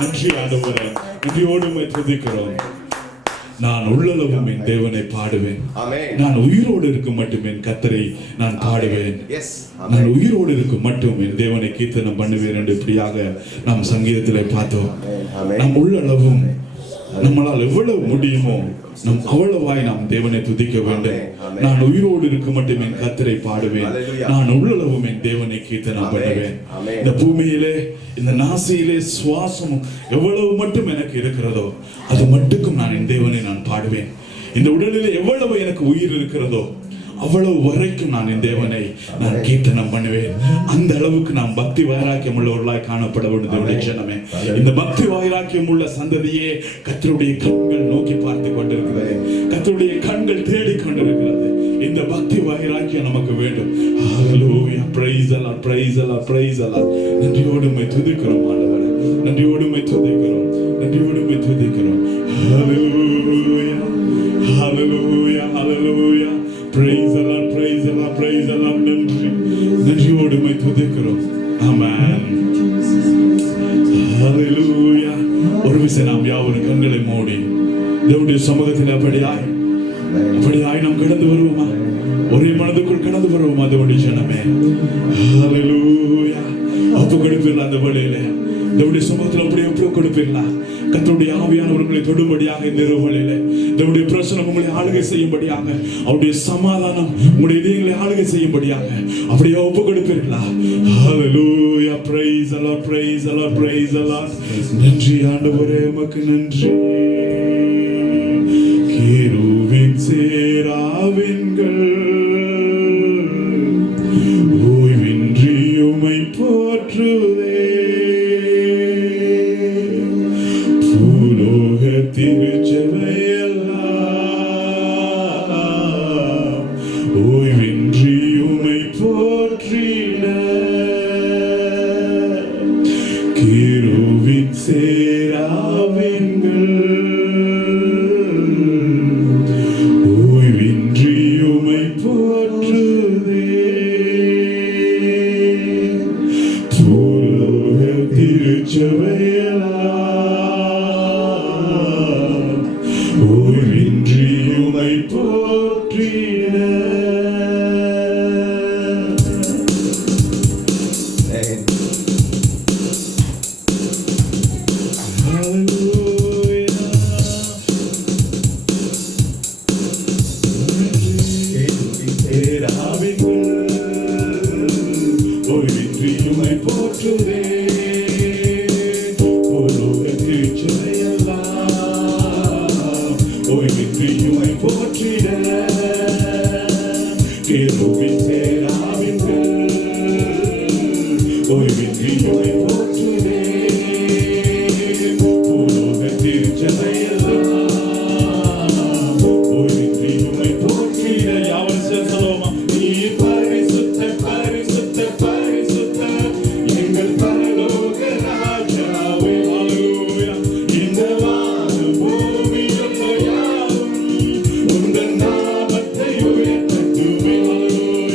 நன்றி ஆண்டவரே, நன்றியோடு துதிக்கிறோம். நான் உள்ளளவும் என் தேவனை பாடுவேன். நான் உயிரோடு இருக்கும் மட்டும் என் கர்த்தரை நான் பாடுவேன். நான் உயிரோடு இருக்கும் மட்டும் என் தேவனை கீர்த்தனம் பண்ணுவேன் என்று இப்படியாக நாம் சங்கீதத்திலே பார்த்தோம். நாம் உள்ளளவும் நம்மளால் எவ்வளவு முடியுமோ நம் அவ்வளவாய் நாம் தேவனை துதிக்க வேண்டும். நான் உயிரோடு இருக்கும் மட்டும் என் கர்த்தரை பாடுவேன். நான் உள்ளளவும் என் தேவனை கீர்த்தனம் பண்ணுவேன். இந்த பூமியிலே இந்த நாசியிலே சுவாசம் எவ்வளவு மட்டும் எனக்கு இருக்கிறதோ அது மட்டுக்கும் நான் என் தேவனை நான் பாடுவேன். இந்த உடலிலே எவ்வளவு எனக்கு உயிர் இருக்கிறதோ அவ்வளவு வரைக்கும் நான் என் தேவனை நான் கீர்த்தனம் பண்ணுவேன். அந்த அளவுக்கு நாம் பக்தி வைராக்கியம் உள்ளவர்களாய் காணப்பட வேண்டியது. இந்த பக்தி வைராக்கியம் உள்ள சந்ததியே கர்த்தருடைய கண்கள் நோக்கி பார்த்து கொண்டிருக்கிறது. கர்த்தருடைய கண்கள் தேடிக் கொண்டிருக்கிறது. இந்த பக்தி வைராக்கியம் நமக்கு வேண்டும். ஹalleluya, praise the Lord, praise the Lord, praise the Lord. நன்றியோடு உம்மை துதிக்கிறோம் ஆண்டவரே, நன்றியோடு உம்மை துதிக்கிறோம், நன்றியோடு உம்மை துதிக்கிறோம். ஹalleluya, hallelujah, hallelujah. Praise the Lord, praise the Lord, praise the Lord. நன்றியோடு உம்மை துதிக்கிறோம். ஆமென். ஹalleluya. ஒரு விசை நாம் யாவரும் கண்களை மூடி தேவனுடைய சமூகத்தில் அப்படியாய் நாம் கடந்து வருவோமா? ஒரே மனதுக்குள் கடந்து வருவோமா? தேவனுடைய ஜனமே, ஹalleluya. ஒப்பு கொடுப்பீர்களா? அந்த வேளையிலே தேவனுடைய சமூகத்தில் அப்படியே ஒப்பு கொடுப்பீர்களா? கர்த்தருடைய ஆவியானவர்களை தொடும்படியாக இந்த இரவுகளிலே தேவனுடைய பிரசன்னம் உங்களை ஆளுகை செய்யும்படியாக, அவருடைய சமாதானம் உங்களுடைய இதயங்களை ஆளுகை செய்யும்படியாக அப்படியே ஒப்பு கொடுப்பீர்களா? ஹalleluya, praise the Lord, praise the Lord, praise the Lord. நன்றி ஆண்டவரே, உமக்கு நன்றி. கேருவின் சேராவின்கள் ஓய்வின்றி உம்மை போற்றுவே. பூலோக திருச்சபையெல்லாம் ஓய்வின்றி உம்மை போற்றிட. கேருவின் சேராவின்கள் ஓய்வின்றி உம்மை போற்றுதே. பூலோக திருச்சபையெல்லாம் ஓய்வின்றி உம்மை போற்றிட. ஓய்வின்றி உம்மை போற்றுதே. பூலோக திருச்சபையெல்லாம் ஓய்வின்றி உம்மை போற்றிட. கேருவின் சேராவின்கள் ஓய்வின்றி உம்மை போற்றுதே. பூலோக திருச்சபையெல்லாம் ஓய்வின்றி உம்மை போற்றிட. யாவரும் சேர்ந்து சொல்லுவோமா? நீர் பரிசுத்தர், பரிசுத்தர், பரிசுத்தர், எங்கள் பரலோக ராஜாவே. ஹalleluya. இந்த வானம் பூமியும் யாவும் உந்தன் நாமத்தை உயர்த்தட்டுமே. ஹalleluya.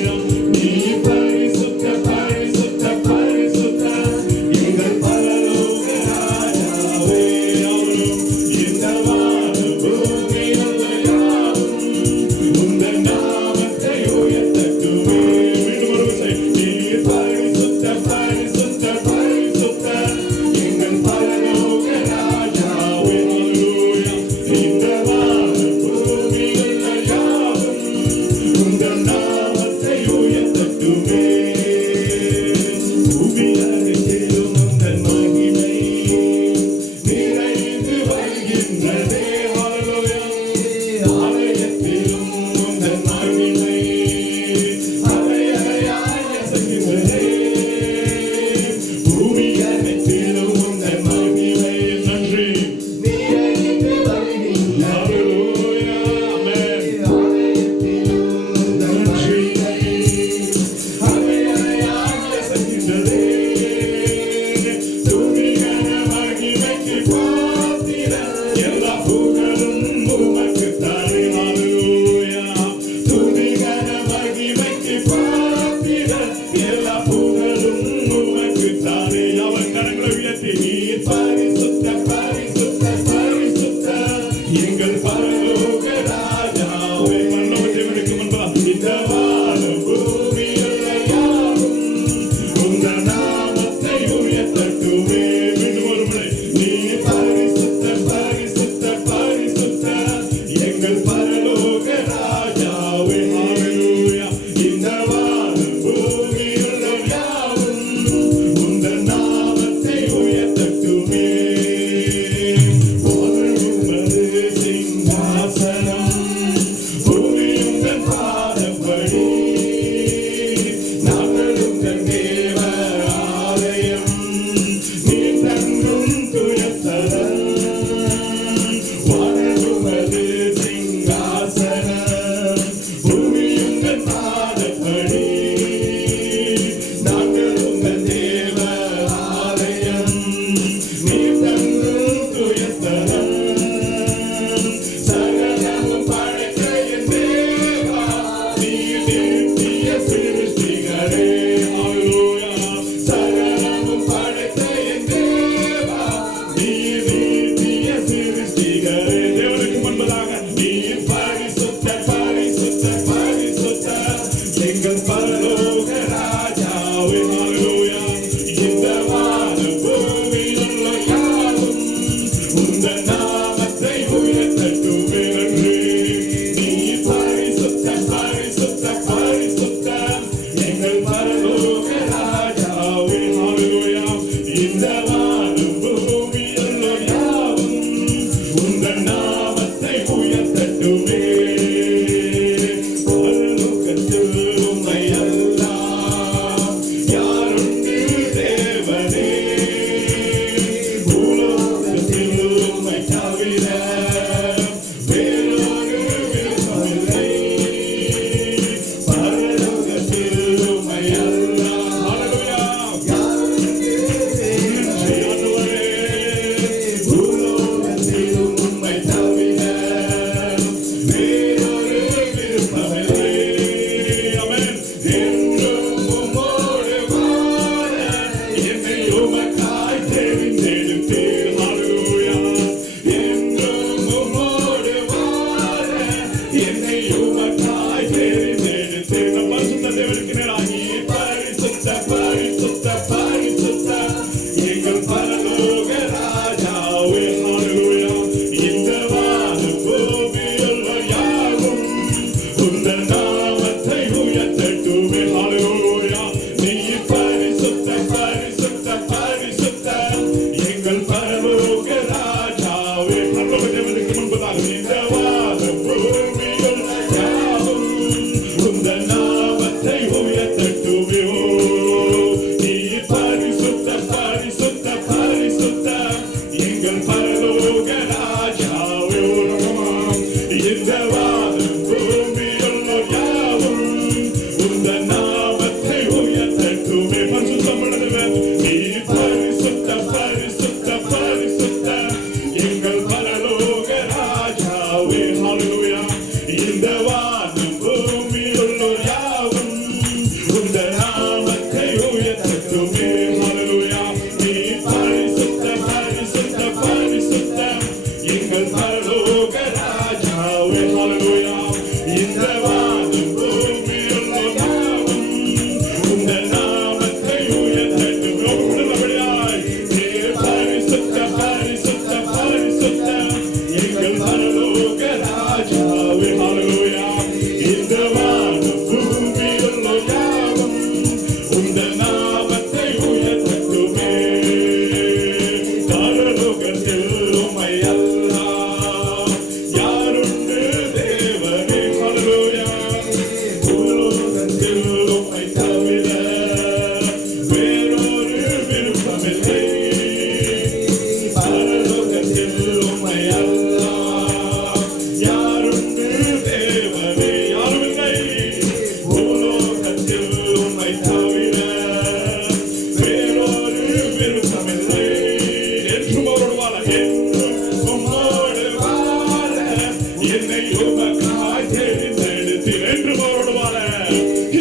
கரத்தில் என்றும் அவரோடு வாழ,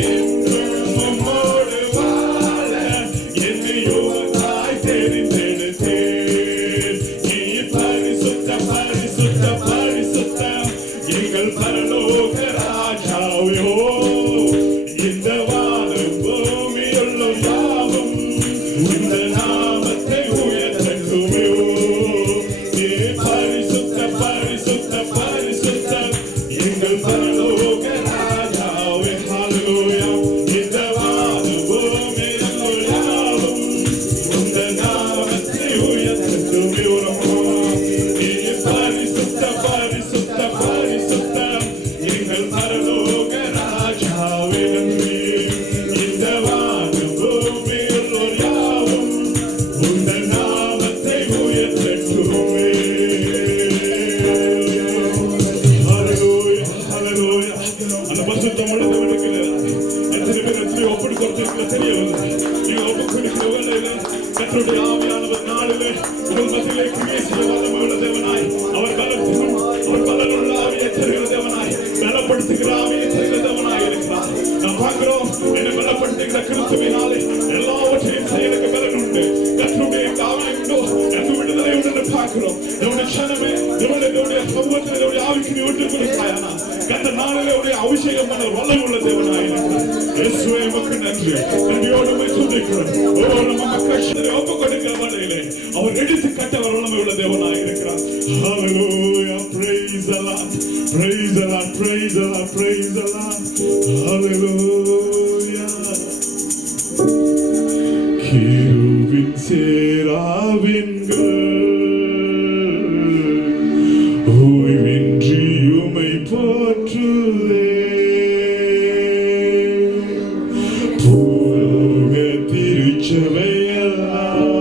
என்றும் உம்மோடு வாழ என்னை உமக்காய் தெரிந்தெடுத்தேன். நீ பரிசுத்த பரிசுத்த பரிசுத்தம் எங்கள் பரலோக ராஜாவே. ஓ, இந்த வானம் பூமியுள்ள யாவும் இந்த நாமத்தை உயர்த்தட்டுமே. நீ பரிசுத்த பரிசுத்த பரிசுத்தம் எங்கள் பரலோக ராஜாவே. ஹல்லேலூயா. இந்த வானம் பூமியுள்ள யாவும் இந்த நாமத்தை உயர்த்தட்டுமே. நீ பரிசுத்த பரிசுத்த பரிசுத்தம் எங்கள் பரலோக ராஜாவே. இந்த வானம் பூமியுள்ள யாவும் உந்த நாமத்தை உயர்த்தட்டுமே. ஹல்லேலூயா, ஹல்லேலூயா. அந்த பரிசுத்தம் உள்ளவனுக்கு எத்தனை பேர் எத்தனை ஒப்படி கொடுத்திருக்கிற தெரியவில்லை. நீங்க ஒப்பு கொடுக்கிற வேளையில கர்த்தருடைய ஆவியானவர் நாளிலே உங்கள் மத்தியிலே கிரியை செய்ய வல்லமையுள்ள தேவனாய், அவர் பலத்திலும் அவர் பலனுள்ள ஆவியை தருகிற தேவனாய், பலப்படுத்துகிற ஆவியை தருகிற தேவனாய் இருக்கிறார். நாம் பார்க்கிறோம், என்னை பலப்படுத்துகிற கிறிஸ்துவினாலே எல்லாவற்றையும் செய்ய எனக்கு பலன் உண்டு. கர்த்தருடைய ஆவி உண்டோ எனக்கு விடுதலை உண்டு என்று பார்க்கிறோம். நம்முடைய க்ஷணமே நம்முடைய சமூகத்தில் நம்முடைய ஆவிக்கு நீ விட்டு கொடுப்பாயானா கர்த்தர் நாளிலே உடைய அபிஷேகம் பண்ண வல்லமையுள்ள தேவனாய் இருக்கிறார். இயேசுவே உமக்கு நன்றி. நன்றியோடு உம்மை துதிக்கிறோம். ஓ, நம்ம கஷ்டத்தை ஒப்பு கொடுக்கிற வேளையிலே அவர் எடுத்து கட்ட வல்லமையுள்ள தேவனாய் இருக்கிறார். ஹல்லேலூயா. Praise the Lord. Praise the Lord. Praise the Lord. Praise the Lord. Hallelujah. கிருபின் சேராவின்கள் ஓய்வின்றி உம்மை போற்றுதே. பூலோக திருச்சபையெல்லாம்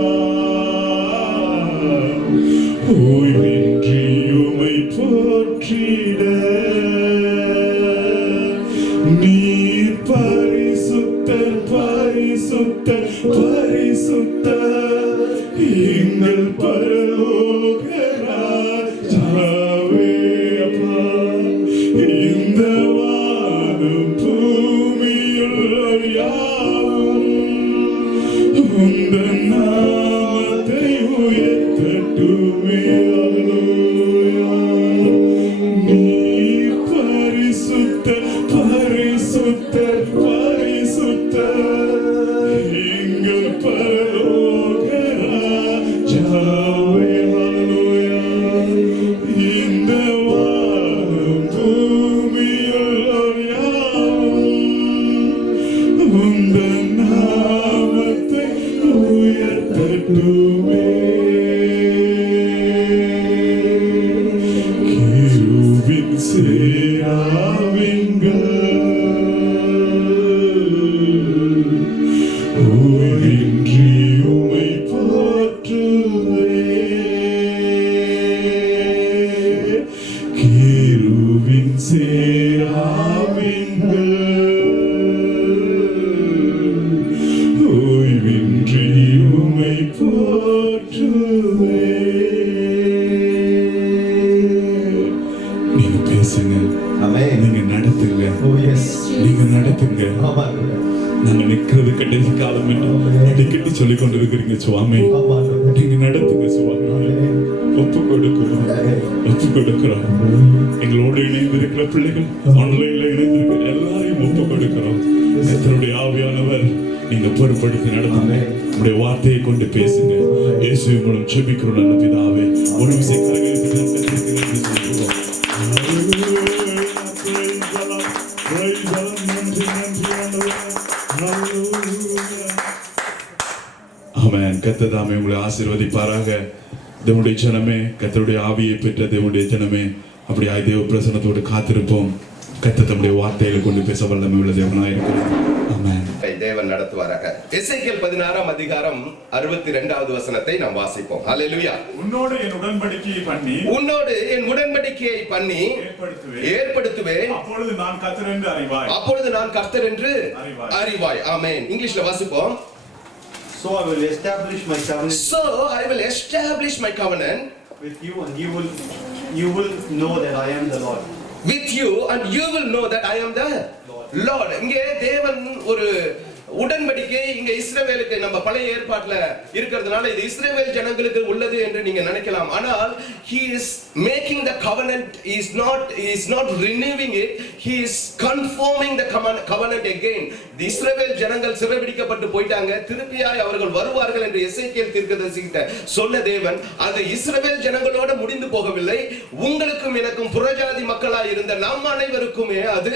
ஓய்வின்றி உம்மை போற்றிட. நீர் பரிசுத்தர் பரிசுத்தர் பரிசுத்தர் எங்கள் பரலோக ராஜாவே. அப்பா, இந்த வானம் பூமியுள்ள யாவும் உந்தன் நாமத்தை உயர்த்தட்டுமே. நீர் பரிசுத்தர் பரிசுத்தர் பரிசுத்தர் எங்கள் பரலோக ராஜாவே. இந்த வானம் பூமியுள்ள யாவும் உந்தன் நாமத்தை உயர்த்தட்டுமே. கிருபின் சேராவின்கள் ஓய்வின்றி உம்மை போற்றுதே. கிருபின் சேராவின்கள் ஓய்வின்றி உம்மை போற்றுதே. நீங்க பேசுங்க, நீங்க நடத்துங்க, நீங்க நடத்துங்க. நாங்க நிக்கிறது கடைசி காலம் என்று அடிக்கடி சொல்லிக் கொண்டிருக்கிறீங்க சுவாமி. நீங்க நடத்துங்க சுவாமி. ஒப்பு கொடுக்கிறோம், ஒப்பு கொடுக்கிறோம். எங்களோடு இணைந்திருக்கிற பிள்ளைகள், ஆன்லைன்ல இணைந்திருக்கிற எல்லாரையும் ஒப்பு கொடுக்கிறோம். கர்த்தருடைய ஆவியானவர் நீங்க பொறுப்படுத்தி நடத்துங்க. உங்களுடைய வார்த்தையை கொண்டு பேசுங்க. இயேசுவின் மூலம் ஜெபிக்கிறோம் நல்ல பிதாவே. ஒரு விஷயம் ஆமென். கர்த்தர் தாமே உங்களை ஆசீர்வதிப்பாராக. தேவனுடைய ஜனமே, கர்த்தருடைய ஆவியை பெற்ற தேவனுடைய ஜனமே, அப்படியே தேவ பிரசன்னத்தோடு காத்திருப்போம். கர்த்தர் தம்முடைய வார்த்தைகளை கொண்டு பேச வல்லமை உள்ள தேவனாய் இருக்கிறார். ஆமென். தேவன் நடத்துவாராக. எசேக்கியேல் 16ஆம் அதிகாரம் 62வது வசனத்தை நாம் வாசிப்போம். ஹல்லேலூயா. உன்னோடு என் உடன்படிக்கையை பண்ணி ஏற்படுத்துவேன். அப்பொழுது நான் கர்த்தர் என்று அறிவாய். ஆமென். இங்கிலீஷ்ல வாசிப்போம். So I will establish my covenant with you, and you will know that I am the Lord. with you and you will know that I am the Lord. இங்கே தேவன் ஒரு உடன்படிக்கை இங்க இஸ்ரவேலுக்கு, நம்ம பழைய ஏற்பாட்டுல இருக்கிறதுனால இது இஸ்ரவேல் ஜனங்களுக்கு உள்ளது என்று நீங்க நினைக்கலாம். ஆனால் he is making the covenant, he is not renewing it, he is confirming the covenant again. the இஸ்ரவேல் ஜனங்கள் சிறைபிடிக்கப்பட்டு போயிட்டாங்க, திருப்பியாய் அவர்கள் வருவார்கள் என்று எசேக்கியேல் தீர்க்கதரிசிகிட்ட சொன்ன தேவன் அது இஸ்ரவேல் ஜனங்களோட முடிந்து போகவில்லை, உங்களுக்கும் எனக்கும் புறஜாதி மக்களாய் இருந்த நம் அனைவருக்குமே அது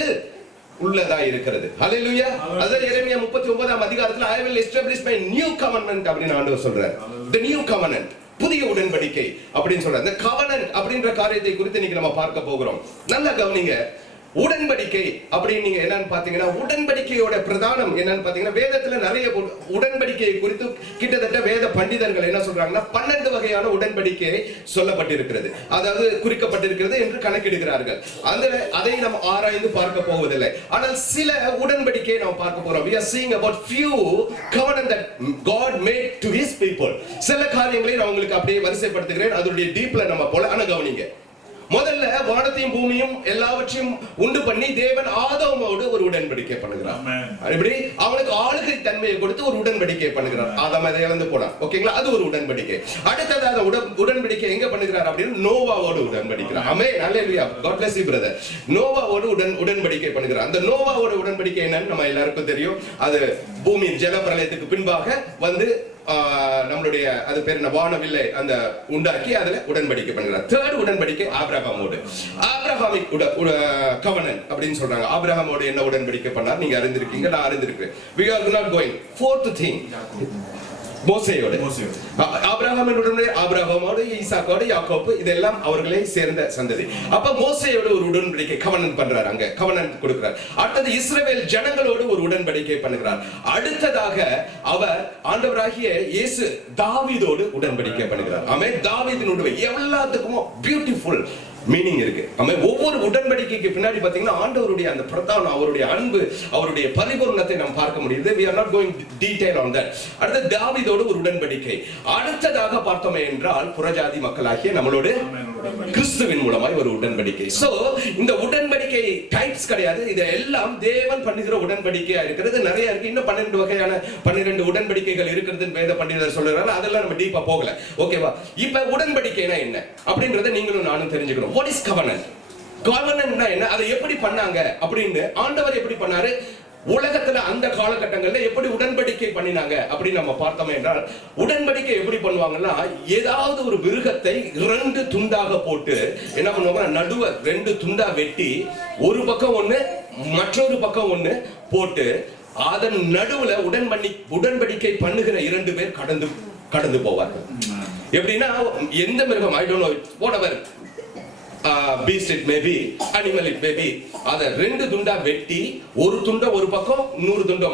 உள்ளதா இருக்கிறது. ஹalleluya. அத எரேமியா 39ஆம் அதிகாரத்துல I will establish my new covenant அப்படினு ஆண்டவர் சொல்றார். the new covenant, புதிய உடன்படிக்கை அப்படினு சொல்றார். இந்த covenant அப்படிங்கற காரியத்தை குறித்து இன்னைக்கு நம்ம பார்க்க போகிறோம். நல்லா கவனிங்க. உடன்படிக்கை அப்படின்னு நீங்க என்னன்னு பாத்தீங்கன்னா, உடன்படிக்கையோட பிரதானம் என்னன்னு பாத்தீங்கன்னா, வேதத்துல நிறைய உடன்படிக்கையை குறித்து கிட்டத்தட்ட வேத பண்டிதர்கள் என்ன சொல்றாங்கன்னா 12 வகையான உடன்படிக்கை சொல்லப்பட்டிருக்கிறது, அதாவது குறிக்கப்பட்டிருக்கிறது என்று கணக்கிடுகிறார்கள். அதை நம்ம ஆராய்ந்து பார்க்க போவதில்லை. ஆனால் சில உடன்படிக்கையை நாம் பார்க்க போறோம். we are seeing about few covenant that God made to his people. சில காரியங்களை நான் உங்களுக்கு அப்படியே வரிசைப்படுத்துகிறேன், அதனுடைய டீப்ல நம்ம போல. ஆனா கவனிங்க, முதல்ல வானத்தையும் பூமியும் எல்லாவற்றையும் உண்டு பண்ணி தேவன் ஆதாமோடு ஒரு உடன்படிக்கை பண்ணுகிறார். இப்படி அவனுக்கு ஆளுகை தன்மையை கொடுத்து ஒரு உடன்படிக்கை பண்ணுகிறார். ஆதாம் அதை இழந்து போனான். ஓகேங்களா, அது ஒரு உடன்படிக்கை. அடுத்ததாக உடன்படிக்கை எங்க பண்ணுகிறார் அப்படின்னு நோவாவோடு உடன்படிக்கிறார். ஆமென், ஹalleluya, God bless you brother. நோவாவோடு உடன்படிக்கை பண்ணுகிறார். அந்த நோவாவோட உடன்படிக்கை என்னன்னு நம்ம எல்லாருக்கும் தெரியும். அது பூமி ஜலப்பிரளயத்துக்கு பின்பாக வந்து நம்மளுடைய அது பேர் என்ன, வானவில்லை அந்த உண்டாக்கி அதுல உடன்படிக்கை பண்ணுகிறார். தேர்ட் உடன்படிக்கை ஆபிரகாமோடு, ஆபிரகாமிக் covenant அப்படின்னு சொல்றாங்க. ஆபிரகாமோடு என்ன உடன்படிக்கை பண்ணார் நீங்க அறிந்திருக்கீங்க, நான் அறிந்திருக்கிறேன். we are not going. fourth thing, மோசேயோடு. ஆபிரகாமோடு, ஈசாக்கோடு, யாக்கோபு, இதெல்லாம் அவர்களை சேர்ந்த சந்ததி. அப்ப மோசேயோடு ஒரு உடன்படிக்கை கவனன்ட் பண்றாரு, அங்க கவனன்ட் கொடுக்கிறார். அடுத்தது இஸ்ரவேல் ஜனங்களோடு ஒரு உடன்படிக்கை பண்ணுகிறார். அடுத்ததாக அவர் ஆண்டவராகிய இயேசு தாவீதோடு உடன்படிக்கை பண்ணுகிறார். ஆமென். தாவீதினுடைய எல்லாத்துக்கும் பியூட்டிஃபுல் மீனிங் இருக்கு. ஒவ்வொரு உடன்படிக்கைக்கு பின்னாடி பாத்தீங்கன்னா ஆண்டவருடைய அந்த பிரதானம், அவருடைய அன்பு, அவருடைய பரிபூர்ணத்தை நாம் பார்க்க முடியுது. we are not going detail on that. அடுத்து தாவீதோடு ஒரு உடன்படிக்கை. அடுத்ததாக பார்த்தோமே என்றால் புறஜாதி மக்களாகிய நம்மளோடு கிறிஸ்துவின் மூலமாய் ஒரு உடன்படிக்கை. சோ இந்த உடன்படிக்கை டைப்ஸ் கிடையாது, இது எல்லாம் தேவன் பண்ணுகிற உடன்படிக்கையா இருக்கிறது. நிறைய இருக்கு, இன்னும் 12 வகையான 12 உடன்படிக்கைகள் இருக்கிறதுன்னு வேத பண்டிதர் சொல்றாங்க. அதெல்லாம் நம்ம டீப்பா போகல. ஓகேவா? இப்ப உடன்படிக்கைனா என்ன அப்படிங்கறத நீங்களும் நானும் தெரிஞ்சுக்கணும். what is covenant? covenant என்ன, அதை எப்படி பண்ணாங்க அப்படின்னு, ஆண்டவர் எப்படி பண்ணாரு, உலகத்துல அந்த காலகட்டங்கள்ல எப்படி உடன்படிக்கை பண்ணினாங்க அப்படின்னு நம்ம பார்த்தோம் என்றால், உடன்படிக்கை எப்படி பண்ணுவாங்கன்னா, ஏதாவது ஒரு மிருகத்தை 2 துண்டாக போட்டு என்ன பண்ணுவாங்க, நடுவ 2 துண்டா வெட்டி ஒரு பக்கம் ஒண்ணு மற்றொரு பக்கம் ஒண்ணு போட்டு அதன் நடுவுல உடன்படிக்கை பண்ணுகிற 2 பேர் கடந்து போவார்கள். எப்படின்னா, எந்த மிருகம், I don't know whatever beast it may be, animal it may be, அத 2 துண்டா வெட்டி ஒரு துண்ட ஒரு பக்கம் இன்னொரு துண்ட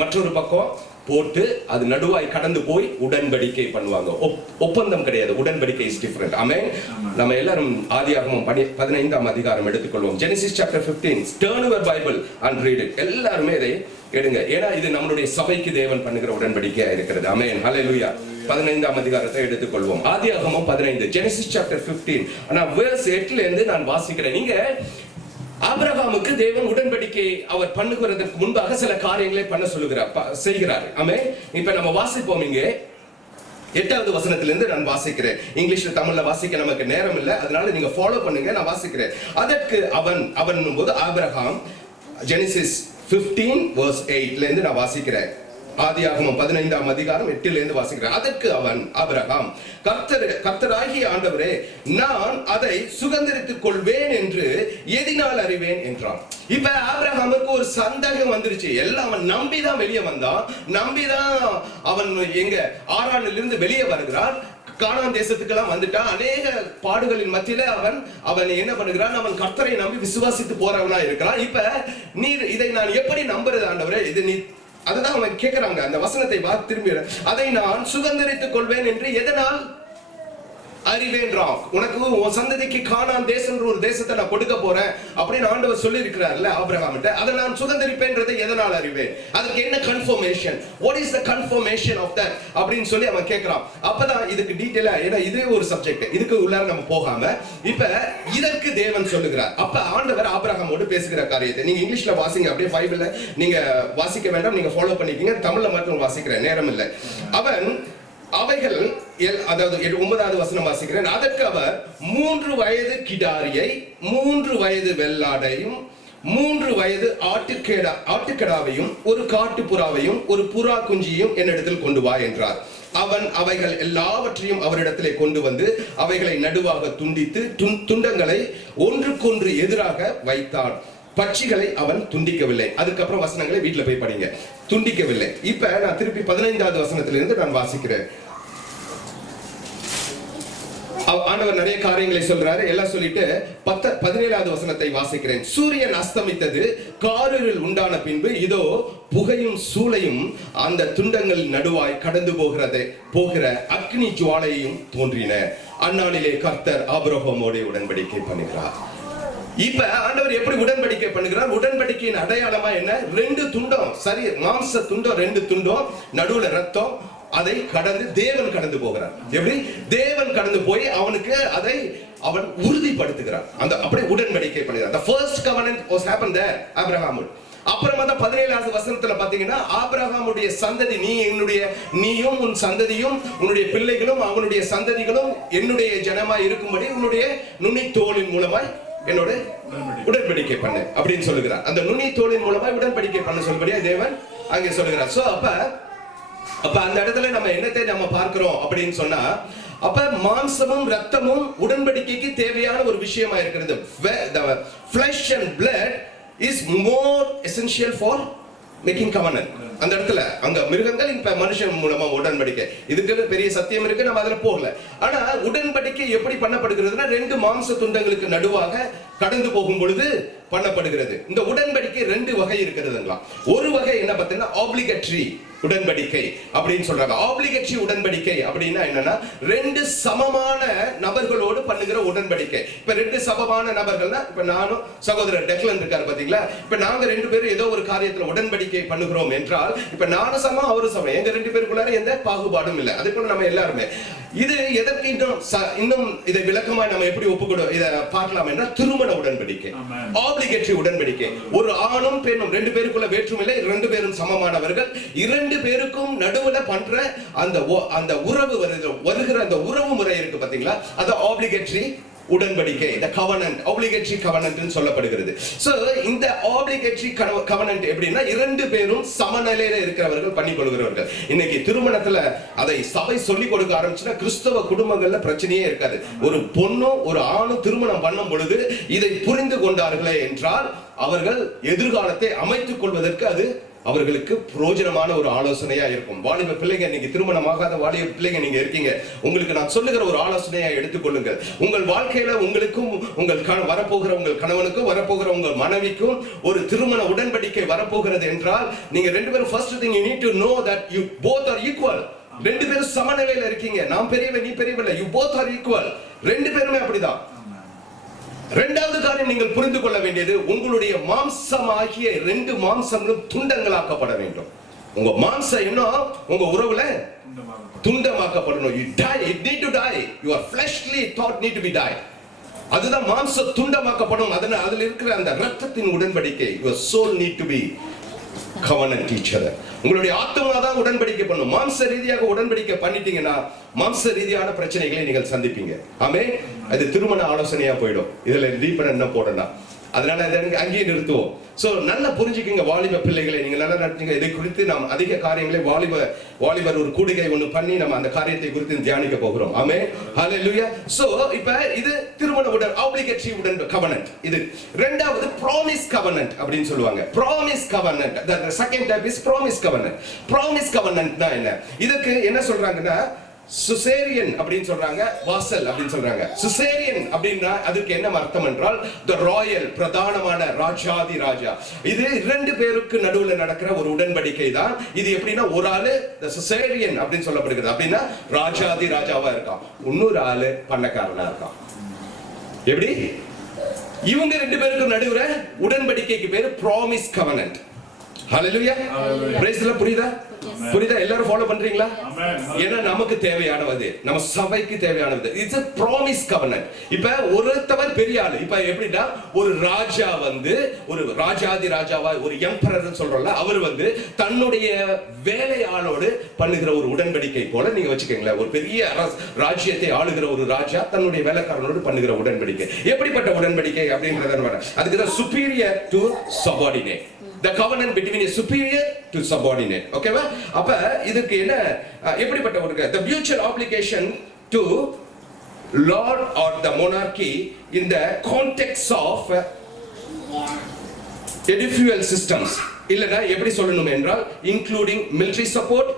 மற்றொரு பக்கம் போட்டு அது நடுவாய் கடந்து போய் உடன்படிக்கை பண்ணுவாங்க. ஒப்பந்தம் கிடையாது, உடன்படிக்கை இஸ் டிஃபரண்ட். ஆமென். நம்ம எல்லாரும் ஆதியாகமம் 15ஆம் அதிகாரம் எடுத்துக்கொள்வோம். Genesis chapter 15. turn your bible and read it. எல்லாரும் இதை எடுங்க, ஏன்னா இது நம்மளுடைய சபைக்கு தேவன் பண்ணுகிற உடன்படிக்கையா இருக்கிறது. ஆமென், ஹalleluya. 15ஆம் அதிகாரத்தை எடுத்துக்கொள்வோம். ஆதியாகமம் 15, Genesis chapter 15. ஆனா verse 8ல இருந்து நான் வாசிக்கிறேன். நீங்க ஆபிரகாமுக்கு தேவன் உடன்படிக்கை அவர் பண்ணுகிறதுக்கு முன்பாக சில காரியங்களை பண்ண செய்கிறார். ஆமென். இப்ப நம்ம வாசிப்போம். இங்கே 8வது வசனத்திலிருந்து நான் வாசிக்கிறேன். இங்கிலீஷ்ல தமிழ்ல வாசிக்க நமக்கு நேரம் இல்லை, அதனால நீங்க ஃபாலோ பண்ணுங்க, நான் வாசிக்கிறேன். அதற்கு அவன் போது ஆபிரகாம், Genesis 15 verse 8ல இருந்து நான் வாசிக்கிறேன். ஆதியாகமம் 15ஆம் அதிகாரம் 8ல இருந்து வாசிக்கிறேன். அதற்கு அவன் ஆபிரகாம், கர்த்தராகிய ஆண்டவரே, நான் அதை சுதந்தரித்துக் கொள்வேன் என்று எதினால் அறிவேன் என்றான். இப்ப ஆபிரகாமுக்கு ஒரு சந்தேகம் வந்துருச்சு. எல்லாம் அவன் நம்பிதான் வெளியே வந்தான், நம்பிதான் அவன் எங்க ஆரானில் இருந்து வெளியே வருகிறான், கானான் தேசத்துக்கு எல்லாம் வந்துட்டான். அநேக பாடுகளின் மத்தியில அவன் என்ன பண்ணுகிறான், அவன் கர்த்தரை நம்பி விசுவாசித்து போறவனா இருக்கிறான். இப்ப நீர் இதை நான் எப்படி நம்புறது ஆண்டவரே, இது நீ, அதுதான் அவன் கேட்கிறாங்க. அந்த வசனத்தை திரும்பி, அதை நான் சுதந்தரித்துக் கொள்வேன் என்று எதனால் அறிவேன்றான். உனக்கு உன் சந்ததிக்கு கானான் தேசம்ன்ற ஒரு தேசத்தை நான் கொடுக்க போறேன் அப்படின்னு ஆண்டவர் சொல்லி இருக்கிறார்ல ஆபிரகாம்கிட்ட. அதை நான் சுதந்திரிப்பேன்றதை எதனால் அறிவேன்? அதுக்கு என்ன confirmation? What is the confirmation of that அப்படின்னு சொல்லி அவன் கேட்கிறான். அப்பதான் இதுக்கு டீடைலா, ஏன்னா இதே ஒரு சப்ஜெக்ட், இதுக்கு உள்ளார நம்ம போகாம இப்ப இதற்கு தேவன் சொல்லுகிறார். அப்ப ஆண்டவர் ஆபிரகாமோடு பேசுகிற காரியத்தை நீங்க இங்கிலீஷ்ல வாசிங்க, அப்படியே பைபிள்ல நீங்க வாசிக்க வேண்டாம், நீங்க ஃபாலோ பண்ணிக்கீங்க. தமிழ்ல மட்டும் வாசிக்கிறேன், நேரம் இல்லை. அவன் அவைகள், அதாவது 9வது வசனம் வாசிக்கிறேன். அதற்கு அவர் 3 வயது கிடாரியை 3 வயது வெள்ளாடையும் 3 வயது ஆட்டுக்கடாவையும் ஒரு காட்டுப்புறாவையும் ஒரு புறா குஞ்சியும் என்னிடத்தில் கொண்டு வா என்றார். அவன் அவைகள் எல்லாவற்றையும் அவரிடத்திலே கொண்டு வந்து அவைகளை நடுவாக துண்டித்து துண்டங்களை ஒன்றுக்கொன்று எதிராக வைத்தான். பட்சிகளை அவன் துண்டிக்கவில்லை. அதுக்கப்புறம் வசனங்களை வீட்டுல போய் படிங்க. துண்டிக்கவில்லை. இப்ப நான் திருப்பி 15வது வசனத்திலிருந்து நான் வாசிக்கிறேன். ஆண்டவர் நிறைய காரியங்களை சொல்றாரு, எல்லாம் சொல்லிட்டு 17வது வசனத்தை வாசிக்கிறேன். சூரியன் அஸ்தமித்தது, காரிருள் உண்டான பின்பு இதோ புகையும் சூளையும் அந்த துண்டங்கள் நடுவாய் கடந்து போகிற அக்னி ஜுவாலையும் தோன்றின. அந்நாளிலே கர்த்தர் ஆபிரகாமோடு உடன்படிக்கை பண்ணுகிறார். இப்ப ஆண்டவர் எப்படி உடன்படிக்கை பண்ணுகிறார்? உடன்படிக்கையின் அடையாளமா என்ன? 2 துண்டம், சரி, மாம்ச துண்டம், 2 துண்டம், நடுவுல ரத்தம். அதை கடந்து தேவன் கடந்து போகிறார். எப்படி? தேவன் கடந்து போய் அவனுக்கு அதை அவன் உறுதிப்படுத்துகிறார். அந்த அப்படியே உடன்படிக்கை பண்ணுகிறார். The first covenant was happened there, Abraham. அப்புறமா தான் 17வது வசனத்துல பாத்தீங்கன்னா ஆபிரகாமுடைய சந்ததி, நீயும் உன் சந்ததியும் உன்னுடைய பிள்ளைகளும் அவனுடைய சந்ததிகளும் என்னுடைய ஜனமாய் இருக்கும்படி உன்னுடைய நுனி தோளின் மூலமாய் என்னோட உடன்படிக்கை பண்ணு அப்படின்னு சொல்லுகிறார். அந்த நுனி தோளின் மூலமாய் உடன்படிக்கை பண்ண சொல்படியா தேவன் அங்கே சொல்லுகிறார். சோ அப்ப அந்த இடத்துல நம்ம என்னத்தை நம்ம பார்க்கிறோம் அப்படின்னு சொன்னா, அப்ப மாம்சமும் ரத்தமும் உடன்படிக்கைக்கு தேவையான ஒரு விஷயமா இருக்கிறது. The flesh and blood is more essential for making covenant. அந்த இடத்துல அங்க மிருகங்கள் இப்ப மனுஷன் மூலமா உடன்படிக்கை, இதுக்கு பெரிய சத்தியம் இருக்கு, நம்ம அதுல போகல. ஆனா உடன்படிக்கை எப்படி பண்ணப்படுகிறதுனா 2 மாம்ச துண்டங்களுக்கு நடுவாக கடந்து போகும் பொழுது பண்ணப்படுகிறது. இந்த உடன்படிக்கை 2 வகை இருக்கிறதுங்களா. ஒரு வகை என்ன பார்த்தீங்கன்னா ஆப்ளிகேட்டரி உடன்படிக்கை அப்படின்னு சொல்றாங்க. ஆப்ளிகேட்டரி உடன்படிக்கை அப்படின்னா என்னன்னா 2 சமமான நபர்களோடு பண்ணுகிற உடன்படிக்கை. இப்ப 2 சமமான நபர்கள்னா, இப்ப நானும் சகோதரர் டெக்லன் இருக்காரு பாத்தீங்களா, இப்ப நாங்க 2 பேரும் ஏதோ ஒரு காரியத்துல உடன்படிக்கை பண்ணுகிறோம் என்றால், இப்ப நானும் சமம் அவரும் சமம், எங்க 2 பேருக்குள்ளார எந்த பாகுபாடும் இல்லை. அதே போல நம்ம எல்லாருமே இது எதற்கு இன்னும் இதை விளக்கமா நம்ம எப்படி ஒப்புக்கொடு இதை பார்க்கலாம் என்றால், திருமண உடன்படிக்கை, ஆப்ளிகேட்டரி உடன்படிக்கை. ஒரு ஆணும் பெண்ணும் 2 பேருக்குள்ள வேற்றுமில்லை, 2 பேரும் சமமானவர்கள், 2 பேருக்கும் நடுவுல பண்ற அந்த உறவு வருகிற அந்த உறவு முறை இருக்கு பாத்தீங்களா, அது ஆப்ளிகேட்டரி உடன்படிக்கை, the covenant, obligatory covenant ன்னு சொல்லப்படுகிறது. சோ இந்த obligatory covenant எப்படின்னா 2 பேரும் சமநிலையில இருக்கிறவர்கள் பண்ணிக்கொள்கிறவர்கள். இன்னைக்கு திருமணத்துல அதை சபை சொல்லி கொடுக்க ஆரம்பிச்சுன்னா கிறிஸ்தவ குடும்பங்கள்ல பிரச்சனையே இருக்காது. ஒரு பொண்ணும் ஒரு ஆணும் திருமணம் பண்ணும் பொழுது இதை புரிந்து கொண்டார்களே என்றால் அவர்கள் எதிர்காலத்தை அமைத்துக் கொள்வதற்கு அது அவர்களுக்கு பிரயோஜனமான ஒரு ஆலோசனையா இருக்கும். வாலிப பிள்ளைங்க, இன்னைக்கு திருமணமாகாத வாலிப பிள்ளைங்க நீங்க இருக்கீங்க, உங்களுக்கு நான் சொல்லுகிற ஒரு ஆலோசனையா எடுத்துக்கொள்ளுங்கள். உங்கள் வாழ்க்கையில உங்களுக்கும் உங்கள் வரப்போகிற உங்கள் கணவனுக்கும் வரப்போகிற உங்கள் மனைவிக்கும் ஒரு திருமண உடன்படிக்கை வரப்போகிறது என்றால், நீங்க 2 பேரும் first thing you need to know that you both are equal. 2 பேரும் சமநிலையில இருக்கீங்க. நான் பெரியவன், நீ பெரியவன், you both are equal. 2 பேருமே அப்படிதான். 2வது காரியம் நீங்கள் புரிந்து கொள்ள வேண்டியது, உங்களுடைய மாம்சமாகிய 2 மாம்சங்களும் துண்டங்களாக்கப்பட வேண்டும். உங்க மாம்சம் என்ன, உங்க உறவுல துண்டமாக்கப்படணும். You die, it need to die. Your fleshly thought need to be die. அதுதான் மாம்ச துண்டமாக்கப்படும். அதுல இருக்கிற அந்த இரத்தத்தின் உடன்படிக்கை, your soul need to be covenant each other. உங்களுடைய ஆத்மா தான் உடன்படிக்கை பண்ணும். மாம்ச ரீதியாக உடன்படிக்கை பண்ணிட்டீங்கன்னா மாம்ச ரீதியான பிரச்சனைகளை நீங்கள் சந்திப்பீங்க. ஆமே, அது திருமண ஆலோசனையா போயிடும். இதுல டீப்பா என்ன போடணும், அதனால அங்கேயே நிறுத்துவோம். சோ நல்லா புரிஞ்சுக்கங்க வாலிப பிள்ளைகளை, நீங்க நல்லா நடத்துங்க. இதை குறித்து நாம் அதிக காரியங்களை வாலிபர் ஒரு கூடுகை ஒண்ணு பண்ணி நம்ம அந்த காரியத்தை குறித்து தியானிக்க போகிறோம். ஆமே, ஹalleluya. சோ இப்ப இது திருமண obligatory covenant. இது 2வது promise covenant அப்படின்னு சொல்லுவாங்க. promise covenant, the second type is promise covenant. promise covenant னா என்ன? இதுக்கு என்ன சொல்றாங்கன்னா, சுசேரியன் அப்படின்னு சொல்றாங்க, வாசல் அப்படின்னு சொல்றாங்க. சுசேரியன் அப்படின்னா அதுக்கு என்ன அர்த்தம் என்றால் the royal, பிரதானமான ராஜாதி ராஜா. இது இரண்டு பேருக்கு நடுவுல நடக்கிற ஒரு உடன்படிக்கை தான் இது. எப்படின்னா ஒரு ஆளு சுசேரியன் அப்படின்னு சொல்லப்படுகிறது, அப்படின்னா ராஜாதி ராஜாவா இருக்கான், இன்னொரு ஆளு பண்ணக்காரனா இருக்கான். எப்படி இவங்க ரெண்டு பேருக்கு நடுவுல உடன்படிக்கைக்கு பேரு promise covenant. Hallelujah, praise the Lord. புரியுதா? எல்லாரும் ஃபாலோ பண்றீங்களா? ஏன்னா நமக்கு தேவையானது, நம்ம சபைக்கு தேவையானது. It's a promise covenant. இப்ப ஒருத்தவர் பெரிய ஆளு, இப்ப எப்படின்னா ஒரு ராஜா வந்து ஒரு ராஜாதி ராஜாவா ஒரு எம்பரர் சொல்றோம்ல, அவர் வந்து தன்னுடைய வேலையாளோடு பண்ணுகிற ஒரு உடன்படிக்கை போல நீங்க வச்சுக்கீங்களேன். ஒரு பெரிய ராஜ்யத்தை ஆளுகிற ஒரு ராஜா தன்னுடைய வேலைக்காரனோடு பண்ணுகிற உடன்படிக்கை. எப்படிப்பட்ட உடன்படிக்கை அப்படிங்கறத அதுக்கு தான் superior to subordinate. The covenant between a superior to subordinate. ஓகேவா? அப்ப இதுக்கு என்ன எப்படிப்பட்ட ஒரு the mutual obligation to lord or the monarchy in the context of edificial systems. இல்லனா எப்படி சொல்லணும் என்றால் including military support,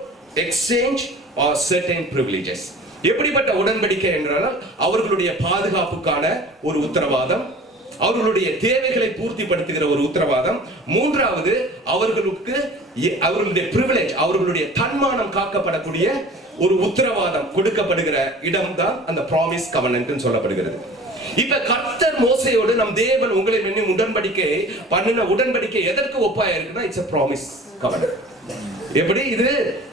exchange or certain privileges. எப்படிப்பட்ட உடன்படிக்கை என்றால் அவர்களுடைய பாதுகாப்புக்கான ஒரு உத்தரவாதம், அவர்களுடைய தேவைகளை பூர்த்திப்படுத்துகிற ஒரு உத்தரவாதம், மூன்றாவது அவர்களுக்கு அவர்களுடைய பிரிவிலேஜ், அவர்களுடைய தன்மானம் காக்கப்படக்கூடிய ஒரு உத்தரவாதம் கொடுக்கப்படுகிற இடம்தான் அந்த ப்ராமிஸ் கவனன்ட் சொல்லப்படுகிறது. இப்ப கர்த்தர் மோசேயோடு நம் தேவன் உங்களை முன்னும் உடன்படிக்கை பண்ணின உடன்படிக்கை எதற்கு ஒப்பாய் இருக்குன்னா இட்ஸ் a promise covenant. எப்படி இது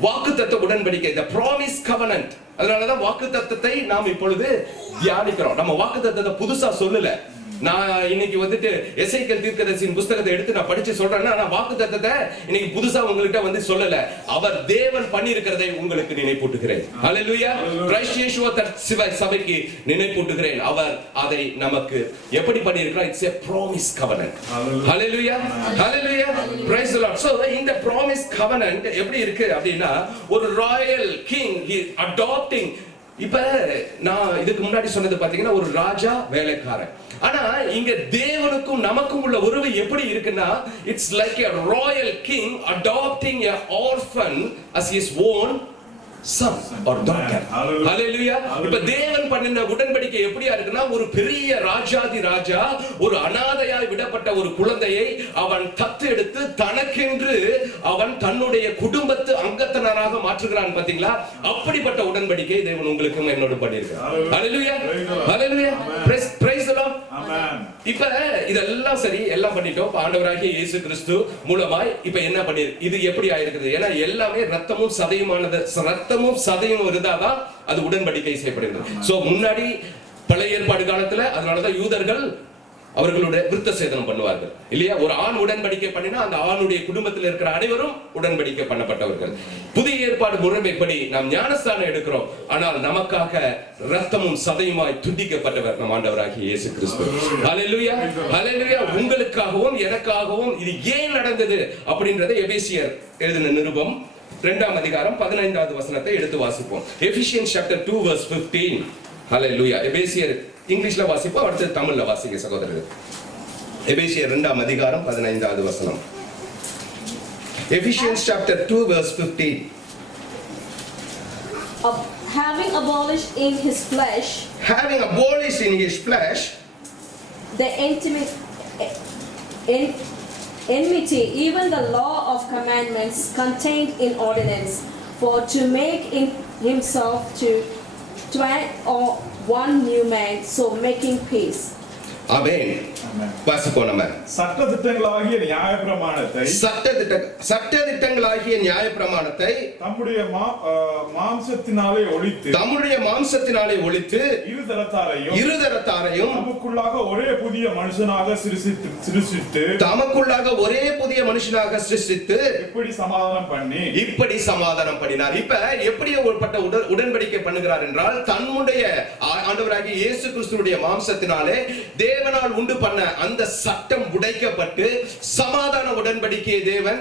வாக்குத்தத்த உடன்படிக்கை, the promise covenant. அதனாலதான் வாக்குத்தத்தத்தை நாம் இப்பொழுது தியானிக்கிறோம். நம்ம வாக்குத்தத்தத்தை புதுசா சொல்லல. நான் இன்னைக்கு வந்துட்டு எசேக்கியேல் தீர்க்கதரிசியின் புத்தகத்தை எடுத்து நான் படிச்சு சொல்றேன்னா நான் வாக்குத்தத்தத்தை இன்னைக்கு புதுசா உங்ககிட்ட வந்து சொல்லல. அவர் தேவன் பண்ணியிருக்கிறதை உங்களுக்கு நினைப்பூட்டுகிறேன். ஹalleluya, கிறிஸ்து இயேசுவை சபைக்கு நினைப்பூட்டுகிறேன். அவர் அதை நமக்கு எப்படி பண்ணியிருக்கிறார்? It's a promise covenant. Hallelujah, hallelujah, praise the Lord. So இந்த promise covenant எப்படி இருக்கு அப்படின்னா ஒரு ராயல் கிங் adopting. இப்ப நான் இதுக்கு முன்னாடி சொன்னது பாத்தீங்கன்னா ஒரு ராஜா வேலைக்காரன். ஆனா இங்க தேவனுக்கும் நமக்கும் உள்ள உறவு எப்படி இருக்குன்னா it's like a royal king adopting a orphan as his own son or daughter. Hallelujah. இப்ப தேவன் பண்ணின உடன்படிக்கை எப்படியா இருக்குன்னா ஒரு பெரிய ராஜாதி ராஜா ஒரு அனாதையாய் விடப்பட்ட ஒரு குழந்தையை அவன் தத்து எடுத்து தனக்கென்று அவன் தன்னுடைய குடும்பத்து அங்கத்தினராக மாற்றுகிறான். பாத்தீங்களா? அப்படிப்பட்ட உடன்படிக்கை தேவன் உங்களுக்கும் என்னோட பண்ணியிருக்கிறார். Hallelujah, hallelujah, praise the Lord. Amen. இப்ப இதெல்லாம் சரி, எல்லாம் பண்ணிட்டோம். ஆண்டவராகிய இயேசு கிறிஸ்து மூலமாய் இப்ப என்ன பண்ணி இது எப்படி ஆயிருக்குது? ஏன்னா எல்லாமே ரத்தமும் சதையுமானது. ரத்தமும் சதையும் இருந்தாதான் அது உடன்படிக்கை செய்யப்படுகிறது. சோ முன்னாடி பழைய ஏற்பாடு காலத்துல அதனாலதான் யூதர்கள் அவர்களுடைய விருத்த சேதனம் பண்ணுவார்கள் இல்லையா? ஒரு ஆண் உடன்படிக்கை பண்ணினா அந்த ஆணுடைய குடும்பத்தில் இருக்கிற அனைவரும் உடன்படிக்கை பண்ணப்பட்டவர்கள். புதிய ஏற்பாடு முறைமைப்படி நாம் ஞானஸ்தானம் எடுக்கிறோம். ஆனால் நமக்காக ரத்தமும் சதையுமாய் துண்டிக்கப்பட்டவர் நம் ஆண்டவராகிய இயேசு கிறிஸ்து. ஹalleluya, ஹalleluya. உங்களுக்காகவும் எனக்காகவும் இது ஏன் நடந்தது அப்படின்றதை எபேசியர் எழுதின நிருபம் 2ஆம் அதிகாரம் 15வது வசனத்தை எடுத்து வாசிப்போம். Ephesians chapter 2 verse 15. ஹalleluya. எபேசியர் இங்கிலீஷ்ல வாசிப்போம், அடுத்து தமிழ்ல வாசிங்க சகோதரர்கள். எபேசியர் 2ஆம் அதிகாரம் 15வது வசனம். Ephesians chapter 2 verse 15. Having abolished in his flesh the enmity, even the law of commandments contained in ordinance, for to make in himself or one new man, so making peace. Amen. வாசிப்போம். நம்ம சட்டதிட்டங்களாகிய நியாயப்பிரமாணத்தை தம்முடைய மாம்சத்தினாலே ஒழித்து இருதரத்தாரையும் நமக்குள்ளாக ஒரே புதிய மனுஷனாக சிருஷ்டித்து இப்படி சமாதானம் பண்ணினார். இப்ப எப்படி ஒருபட்ட உடன்படிக்கை பண்ணுகிறார் என்றால் தன்னுடைய ஆண்டவராகிய இயேசு கிறிஸ்துவினுடைய மாம்சத்தினாலே தேவனால் உண்டு பண்ண அந்த சட்டம் உடைக்கப்பட்டு சமாதான உடன்படிக்கையை தேவன்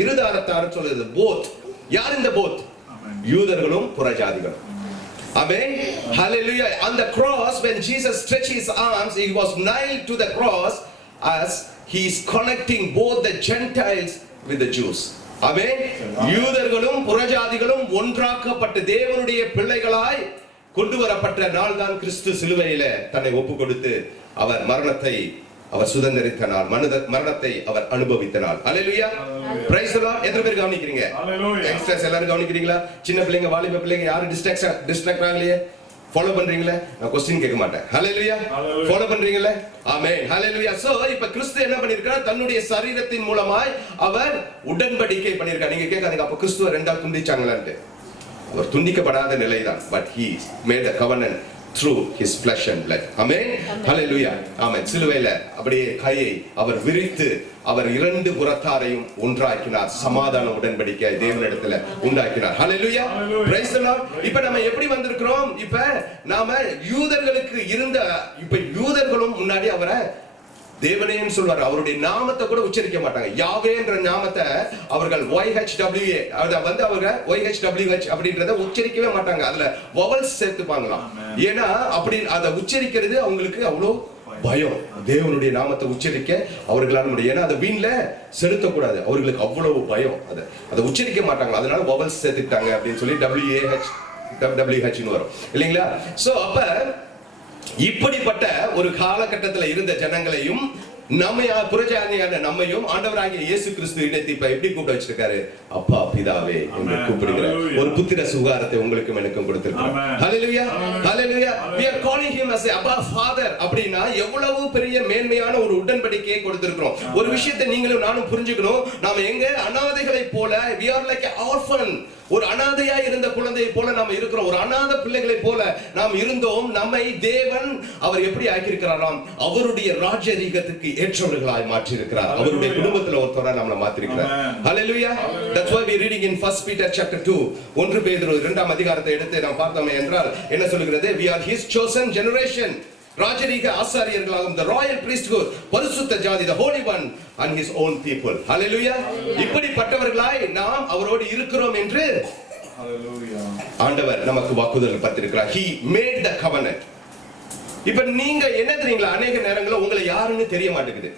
இருதாரத்தார் சொல்லுது. போத். யார் இந்த போத்? யூதர்களும் புறஜாதிகளும். Amen. Hallelujah. On the cross, when Jesus stretched his arms, he was nailed to the cross as he is connecting both the Gentiles with the Jews. ஆமென். யூதர்களும் புறஜாதிகளும் ஒன்றாக்கப்பட்ட தேவனுடைய பிள்ளைகளாய் கொண்டு வரப்பட்ட நாள் தான் கிறிஸ்து சிலுவையில தன்னை ஒப்பு கொடுத்து அவர் மரணத்தை அவர் சுதந்திரித்த நாள், மரணத்தை அவர் அனுபவித்த நாள். அல்லேலூயா, பிரைஸ் தி லார்ட். எத்தனை பேர் கவனிக்கிறீங்க? யங்ஸ்டர்ஸ் எல்லாரும் கவனிக்கிறீங்களா? சின்ன பிள்ளைங்க, வாலிப பிள்ளைங்க யாரும் டிஸ்ட்ராக்ட் ஆகலையே? ஃபாலோ பண்றீங்களா? நான் क्वेश्चन கேட்க மாட்டேன். ஹalleluya, ஃபாலோ பண்றீங்களா? ஆமென், ஹalleluya. சோ இப்ப கிறிஸ்து என்ன பண்ணிருக்கார்? தன்னுடைய சரீரத்தின் மூலமாய் அவர் உடன்படிக்கை பண்ணிருக்கார். நீங்க கேட்காதீங்க அப்ப கிறிஸ்துவ ரெண்டா துண்டிச்சாங்களான்னு. அவர் துண்டிக்கப்படாத நிலைதான். But he made a covenant through his flesh and blood. ஆமென், ஹalleluya, ஆமென். சிலுவையில அப்படியே கையை அவர் விரித்து அவர் இரண்டு புறத்தாரையும் ஒன்றாக்கினார். சமாதான உடன்படிக்கை தேவனிடத்துல உண்டாக்கினார். ஹalleluya, praise the lord. இப்ப நம்ம எப்படி வந்திருக்கிறோம்? இப்ப நாம யூதர்களுக்கு இருந்த, இப்ப யூதர்களும் முன்னாடி அவரை தேவனேன்னு சொல்வார். அவருடைய நாமத்தை கூட உச்சரிக்க மாட்டாங்க. யாவே என்ற நாமத்தை அவர்கள் YHWH அத வந்து அவங்க YHWH அப்படின்றத உச்சரிக்கவே மாட்டாங்க. அதுல வவல்ஸ் சேர்த்துப்பாங்களாம். ஏன்னா அப்படி அதை உச்சரிக்கிறது அவங்களுக்கு அவ்வளோ பயம். தேவனுடைய நாமத்தை உச்சரிக்க அவர்களால் முடியும். ஏன்னா அதை வீண்ல செலுத்தக்கூடாது. அவர்களுக்கு அவ்வளவு பயம். அதை உச்சரிக்க மாட்டாங்க. அதனால வவல்ஸ் சேர்த்துட்டாங்க அப்படின்னு சொல்லி WAH வரும் இல்லைங்களா? சோ அப்ப இப்படிப்பட்ட ஒரு காலகட்டத்தில் இருந்த ஜனங்களையும் புறஜாதியான நம்மையும் ஆண்டவராகிய இயேசு கிறிஸ்து இணைத்து இப்ப எப்படி கூப்பிட வச்சிருக்காரு? அப்பா பிதாவே என்று கூப்பிடுகிறார். ஒரு புத்திர சுகாரத்தை உங்களுக்கும் எனக்கும் கொடுத்திருக்கிறார். ஹalleluya, hallelujah. We are calling him as Abba Father. அப்படினா எவ்வளவு பெரிய மேன்மையான ஒரு உடன்படிக்கையை கொடுத்திருக்கிறோம். ஒரு விஷயத்தை நீங்களும் நானும் புரிஞ்சுக்கணும். நாம எங்க அனாதைகளை போல, we are like an orphan. ஒரு அனாதையா இருந்த குழந்தையை போல நாம இருக்கிறோம். ஒரு அனாதை பிள்ளைகளை போல நாம் இருந்தோம். நம்மை தேவன் அவர் எப்படி ஆக்கியிருக்கிறாராம்? அவருடைய ராஜரீகத்துக்கு ஏற்றவர்களாய் மாற்றி இருக்கிறார். அவருடைய குடும்பத்துல ஒருத்தரா நம்மளை மாத்திருக்கிறார். ஹalleluya. That's why we reading in 1 Peter chapter 2. 1 பேதுரு 2ஆம் அதிகாரத்தை எடுத்து நாம் பார்த்தோமே என்றால் என்ன சொல்கிறது? We are his chosen generation. ராஜரீக ஆசாரியர்களாகும், the royal priesthood, பரிசுத்த ஜாதி, the holy one and his own people. Hallelujah. இப்படிப்பட்டவர்களாய் நாம் அவரோடு இருக்கிறோம் என்று ஆண்டவர் நமக்கு வாக்குறுதி பத்திருக்கிறார். He made the covenant. இப்ப நீங்க என்ன தெரியுங்களா? அநேக நேரங்களில் உங்களை யாருன்னு தெரிய மாட்டேங்குது.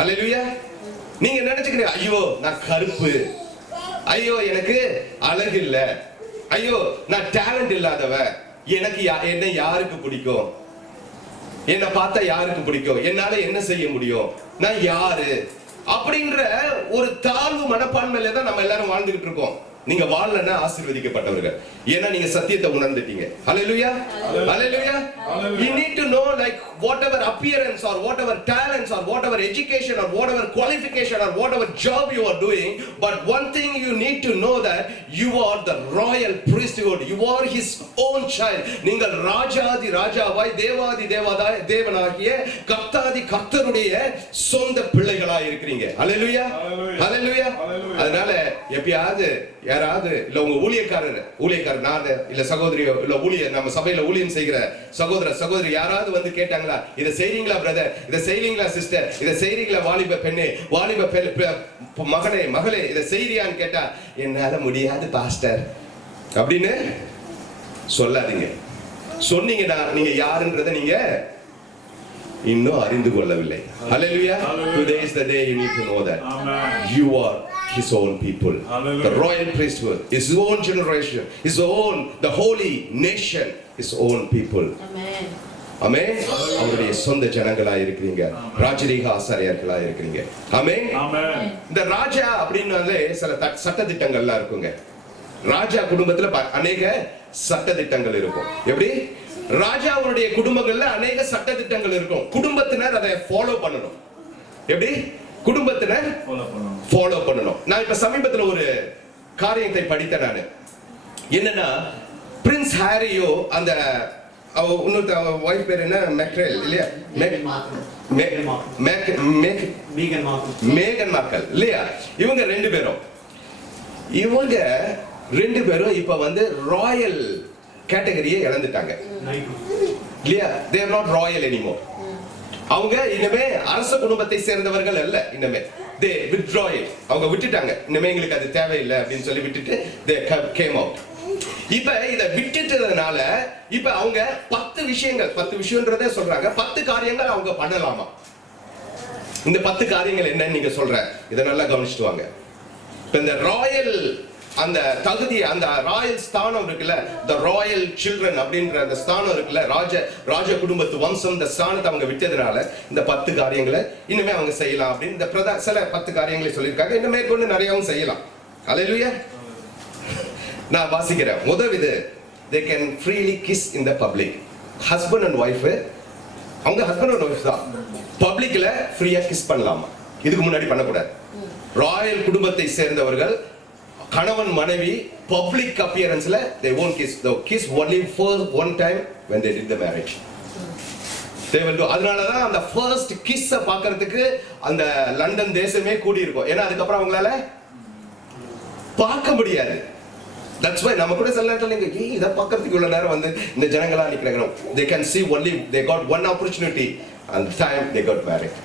Hallelujah. நீங்க நினைச்சுக்கிறீங்க, ஐயோ நான் கருப்பு, ஐயோ எனக்கு அழகு இல்ல, ஐயோ நான் டேலண்ட் இல்லாதவ, எனக்கு என்ன யாருக்கு பிடிக்கும், என்ன பார்த்தா யாருக்கு பிடிக்கும், என்னால என்ன செய்ய முடியும், நான் யாரு அப்படின்ற ஒரு தாழ்வு மனப்பான்மையில தான் நம்ம எல்லாரும் வாழ்ந்துகிட்டு இருக்கோம். நீங்க வாழலன்னா ஆசீர்வதிக்கப்பட்டவர்கள். ஏன்னா நீங்க சத்தியத்தை உணர்ந்துட்டீங்க. ஹalleluya, ஹalleluya. You need to know like whatever appearance or whatever talents or whatever education or whatever qualification or whatever job you are doing, but one thing you need to know that you are the royal priesthood. You are his own child. நீங்கள் ராஜாதி ராஜாவாய் தேவாதி தேவனாகிய கர்த்தாதி கர்த்தருடைய சொந்த பிள்ளைகளாய் இருக்கிறீங்க. ஹalleluya, ஹalleluya. அதனால எப்பயாவது யாராவது இல்ல உங்க ஊழியக்காரர் நான் இல்ல சகோதரியோ இல்ல ஊழியர் நம்ம சபையில ஊழியம் செய்கிற சகோதரி யாராவது வந்து கேட்டாங்களா, இதை செய்றீங்களா பிரதர், இதை செய்றீங்களா சிஸ்டர், இதை செய்றீங்களா வாலிப பெண்ணே, வாலிப மகளே இதை செய்றியான்னு கேட்டா, என்னால முடியாது பாஸ்டர் அப்படின்னு சொல்லாதீங்க. சொன்னீங்கன்னா நீங்க யாருன்றதை நீங்க இன்னும் அறிந்து கொள்ளவில்லை. Hallelujah. Today is the day you need to know that. You are his own people. Hallelujah. The royal priesthood, his own generation, his own, the holy nation, his own people. Amen. Amen. அவருடைய சொந்த ஜனங்களாய் இருக்கிறீங்க, ராஜரீக ஆசாரியர்களாய் இருக்கிறீங்க. Amen. இந்த ராஜா அப்படின்னாலே சில சட்ட திட்டங்கள்லாம் இருக்குங்க. ராஜா குடும்பத்துல அநேக சட்ட திட்டங்கள் இருக்கும். எப்படி? ராஜாவுடைய குடும்பங்கள்ல அநேக சட்ட திட்டங்கள் இருக்கும். குடும்பத்தினர் அதை ஃபாலோ பண்ணணும். எப்படி? குடும்பத்தினர் ஃபாலோ பண்ணணும். நான் இப்ப சமீபத்துல ஒரு காரியத்தை படித்தேன். நான் என்னன்னா, பிரின்ஸ் ஹாரியோ அந்த இன்னொரு வைஃப் பேர் என்ன, மெக்ரேல் இல்லையா, மேகன் மார்க்கல் இல்லையா, இவங்க ரெண்டு பேரும் இப்ப வந்து ராயல் கேட்டகரியை இழந்துட்டாங்க இல்லையா. they are not royal anymore. அவங்க இனிமே அரச குடும்பத்தை சேர்ந்தவர்கள் அல்ல. இனிமே they withdraw it. அவங்க விட்டுட்டாங்க. இனிமே எங்களுக்கு அது தேவையில்லை அப்படின்னு சொல்லி விட்டுட்டு they came out. இப்ப இத விட்டுட்டதுனால இப்ப அவங்க 10 விஷயம்ன்றதே சொல்றாங்க. 10 காரியங்கள் அவங்க பண்ணலாமா. இந்த 10 காரியங்கள் என்னன்னு நீங்க சொல்ற, இத நல்லா கவனிச்சுட்டு வாங்க. இந்த ராயல் அந்த தகுதி, அந்த ராயல் ஸ்தானம் இருக்குல்ல, the royal children அப்படின்ற அந்த ஸ்தானம் இருக்குல்ல, ராஜ குடும்பத்து வம்சம், இந்த ஸ்தானத்தை அவங்க விட்டதுனால இந்த 10 காரியங்களை இனிமே அவங்க செய்யலாம் அப்படின்னு இந்த சில 10 காரியங்களை சொல்லியிருக்காங்க. இன்னும் மேற்கொண்டு நிறையவும் செய்யலாம். ஹல்லேலூயா. நான் வாசிக்கிறேன். முதல் இது, they can freely kiss in the public. husband and wife, அவங்க husband and wife தான் பப்ளிக்ல ஃப்ரீயா கிஸ் பண்ணலாமா? இதுக்கு முன்னாடி பண்ணக்கூடாது. ராயல் குடும்பத்தை சேர்ந்தவர்கள் கணவன் மனைவி public அப்பியரன்ஸ்ல they won't kiss. They kiss only for one time when they did the marriage. They will do. அதனால தான் அந்த ஃபர்ஸ்ட் கிஸ் பார்க்கிறதுக்கு அந்த லண்டன் தேசமே கூடி இருக்கும். ஏன்னா அதுக்கப்புறம் அவங்களால பார்க்க முடியாது. That's why நம்ம கூட சில நேரத்துல நீங்க இத பார்க்கிறதுக்கு இவ்வளவு நேரம் வந்து இந்த ஜனங்களா நிக்கிறாங்க. They can see only, they got one opportunity and the time they got married.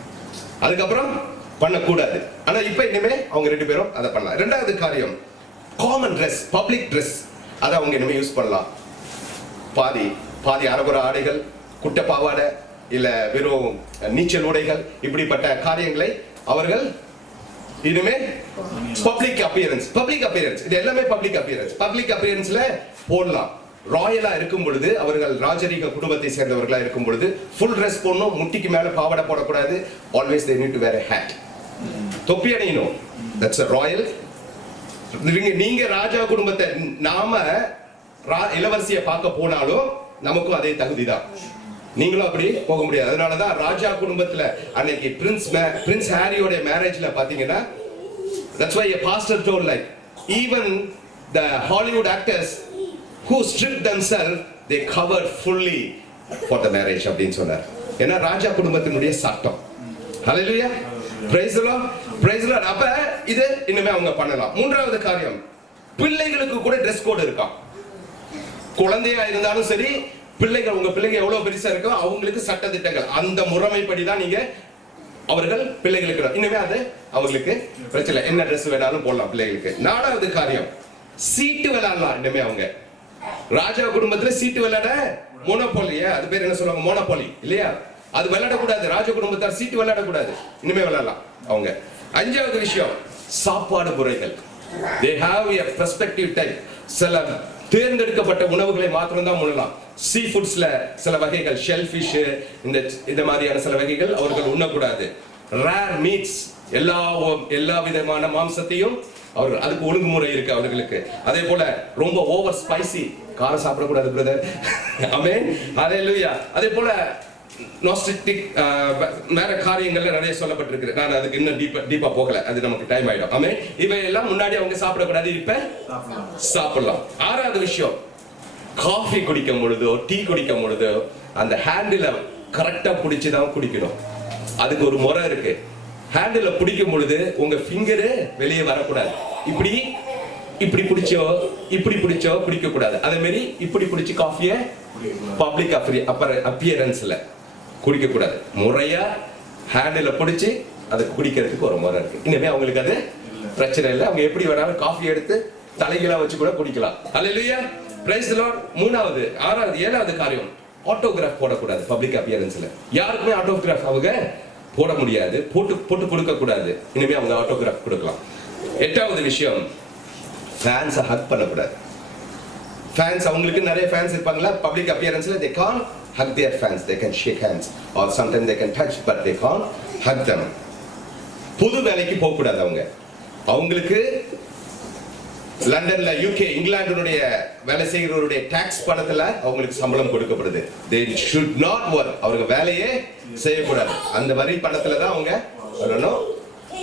அதுக்கப்புறம் பண்ணக்கூடாது. ஆனா இப்ப இனிமே அவங்க 2 பேரும் அதை பண்ணலாம். இரண்டாவது காரியம், காமன் ட்ரெஸ், பப்ளிக் ட்ரெஸ், அதை அவங்க இனிமே யூஸ் பண்ணலாம். பாதி அரகுற ஆடைகள், குட்ட பாவாடை, இல்ல வெறும் நீச்சல் உடைகள், இப்படிப்பட்ட காரியங்களை அவர்கள் இனிமே பப்ளிக் அப்பியரன்ஸ் இது எல்லாமே பப்ளிக் அப்பியரன்ஸ்ல போடலாம். ராயலா இருக்கும் பொழுது, அவர்கள் ராஜரீக குடும்பத்தை சேர்ந்தவர்களா இருக்கும் பொழுது ஃபுல் ட்ரெஸ் போடணும், முட்டிக்கு மேல பாவாடை போடக்கூடாது. Always they need to wear a hat. தொப்பி அணியணும். That's a royal. நீங்க ராஜா குடும்பத்தை, நாம இளவரசியை பார்க்க போனாலும் நமக்கும் அதே தகுதி தான். நீங்களும் அப்படி போக முடியாது. அதனாலதான் ராஜா குடும்பத்துல அன்னைக்கு பிரின்ஸ் ஹாரியோட மேரேஜ்ல பாத்தீங்கன்னா, that's why a pastor told, like, even the Hollywood actors who stripped themselves, they covered fully for the marriage அப்படின்னு சொன்னார். ஏன்னா ராஜா குடும்பத்தினுடைய சட்டம். ஹல்லேலூயா, praise the Lord, praise the Lord. அப்ப இது இனிமே அவங்க பண்ணலாம். மூன்றாவது காரியம், பிள்ளைகளுக்கு கூட ட்ரெஸ் கோட் இருக்கா. குழந்தையா இருந்தாலும் சரி, பிள்ளைகள், உங்க பிள்ளைங்க எவ்வளவு பெருசா இருக்கோ அவங்களுக்கு சட்ட திட்டங்கள், அந்த முறைமைப்படி தான் நீங்க அவர்கள் பிள்ளைகளுக்கு இனிமே அது அவங்களுக்கு பிரச்சனை, என்ன ட்ரெஸ் வேணாலும் போடலாம் பிள்ளைகளுக்கு. நாலாவது காரியம், சீட்டு விளையாடலாம். இனிமே அவங்க ராஜா குடும்பத்துல சீட்டு விளையாட மோனோபாலியா, அது பேர் என்ன சொல்லுவாங்க, மோனோபாலி இல்லையா, அது விளையாடக்கூடாது. ராஜ குடும்பத்தார் சீட்டு விளையாடக்கூடாது, இனிமே விளையாடலாம் அவங்க. அஞ்சாவது விஷயம், சாப்பாடு முறைகள். they have a perspective type. சில தேர்ந்தெடுக்கப்பட்ட உணவுகளை மாத்திரம் தான் உண்ணலாம். சீ ஃபுட்ஸ்ல சில வகைகள், ஷெல் ஃபிஷ், இந்த மாதிரியான சில வகைகள் அவர்கள் உண்ணக்கூடாது. ரேர் மீட்ஸ், எல்லா விதமான மாம்சத்தையும் அவர்கள், அதுக்கு ஒழுங்குமுறை இருக்கு அவர்களுக்கு. அதே போல ரொம்ப ஓவர் ஸ்பைசி, காரம் சாப்பிடக்கூடாது பிரதர். ஆமென், ஹல்லேலூயா. அதே போல நோஸ்டிக் வேற காரியங்கள்ல நிறைய சொல்லப்பட்டிருக்கு. நான் அதுக்கு இன்னும் டீப்பா போகல, அது நமக்கு டைம் ஆயிடும். ஆமென். இவையெல்லாம் முன்னாடி அவங்க சாப்பிடக்கூடாது, இப்ப சாப்பிடலாம். ஆறாவது விஷயம், காஃபி குடிக்கும் பொழுதோ டீ குடிக்கும் பொழுதோ அந்த ஹேண்டில கரெக்டா பிடிச்சுதான் குடிக்கணும். அதுக்கு ஒரு முறை இருக்கு. ஹேண்டில பிடிக்கும் பொழுது உங்க ஃபிங்கரு வெளியே வரக்கூடாது. இப்படி பிடிச்சோ குடிக்க கூடாது. அதே மாதிரி இப்படி பிடிச்சு காஃபியை பப்ளிக் அப்பியரன்ஸ்ல குடிக்க கூடாது. முறையா ஹேண்டில பிடிச்சு அதை குடிக்கிறதுக்கு ஒரு முறை இருக்கு. இனிமே அவங்களுக்கு அது பிரச்சனை இல்லை. அவங்க எப்படி வேணாலும் காஃபி எடுத்து தலைகீழா வச்சு கூட குடிக்கலாம். ஹல்லேலூயா, பிரைஸ் தி லார்ட். மூணாவது, ஆறாவது, ஏழாவது காரியம், ஆட்டோகிராஃப் போடக்கூடாது பப்ளிக் அப்பியரன்ஸ்ல. யாருக்குமே ஆட்டோகிராஃப் அவங்க போட முடியாது, போட்டு கொடுக்க கூடாது. இனிமே அவங்க ஆட்டோகிராஃப் கொடுக்கலாம். எட்டாவது விஷயம், ஃபேன்ஸ் ஹக் பண்ணக்கூடாது. ஃபேன்ஸ், அவங்களுக்கு நிறைய ஃபேன்ஸ் இருப்பாங்களா public அப்பியரன்ஸ்ல, they can't hug their fans. They can shake hands or sometimes they can touch, but they can't hug them. புது வேலைக்கு போக கூடாது. அவங்களுக்கு லண்டன்ல, யூகே, இங்கிலாந்துடைய வேலை செய்கிறவருடைய டாக்ஸ் பணத்துல அவங்களுக்கு சம்பளம் கொடுக்கப்படுது. they should not work. அவங்க வேலையே செய்யக்கூடாது. அந்த வரி பணத்துல தான் அவங்க வரணும்.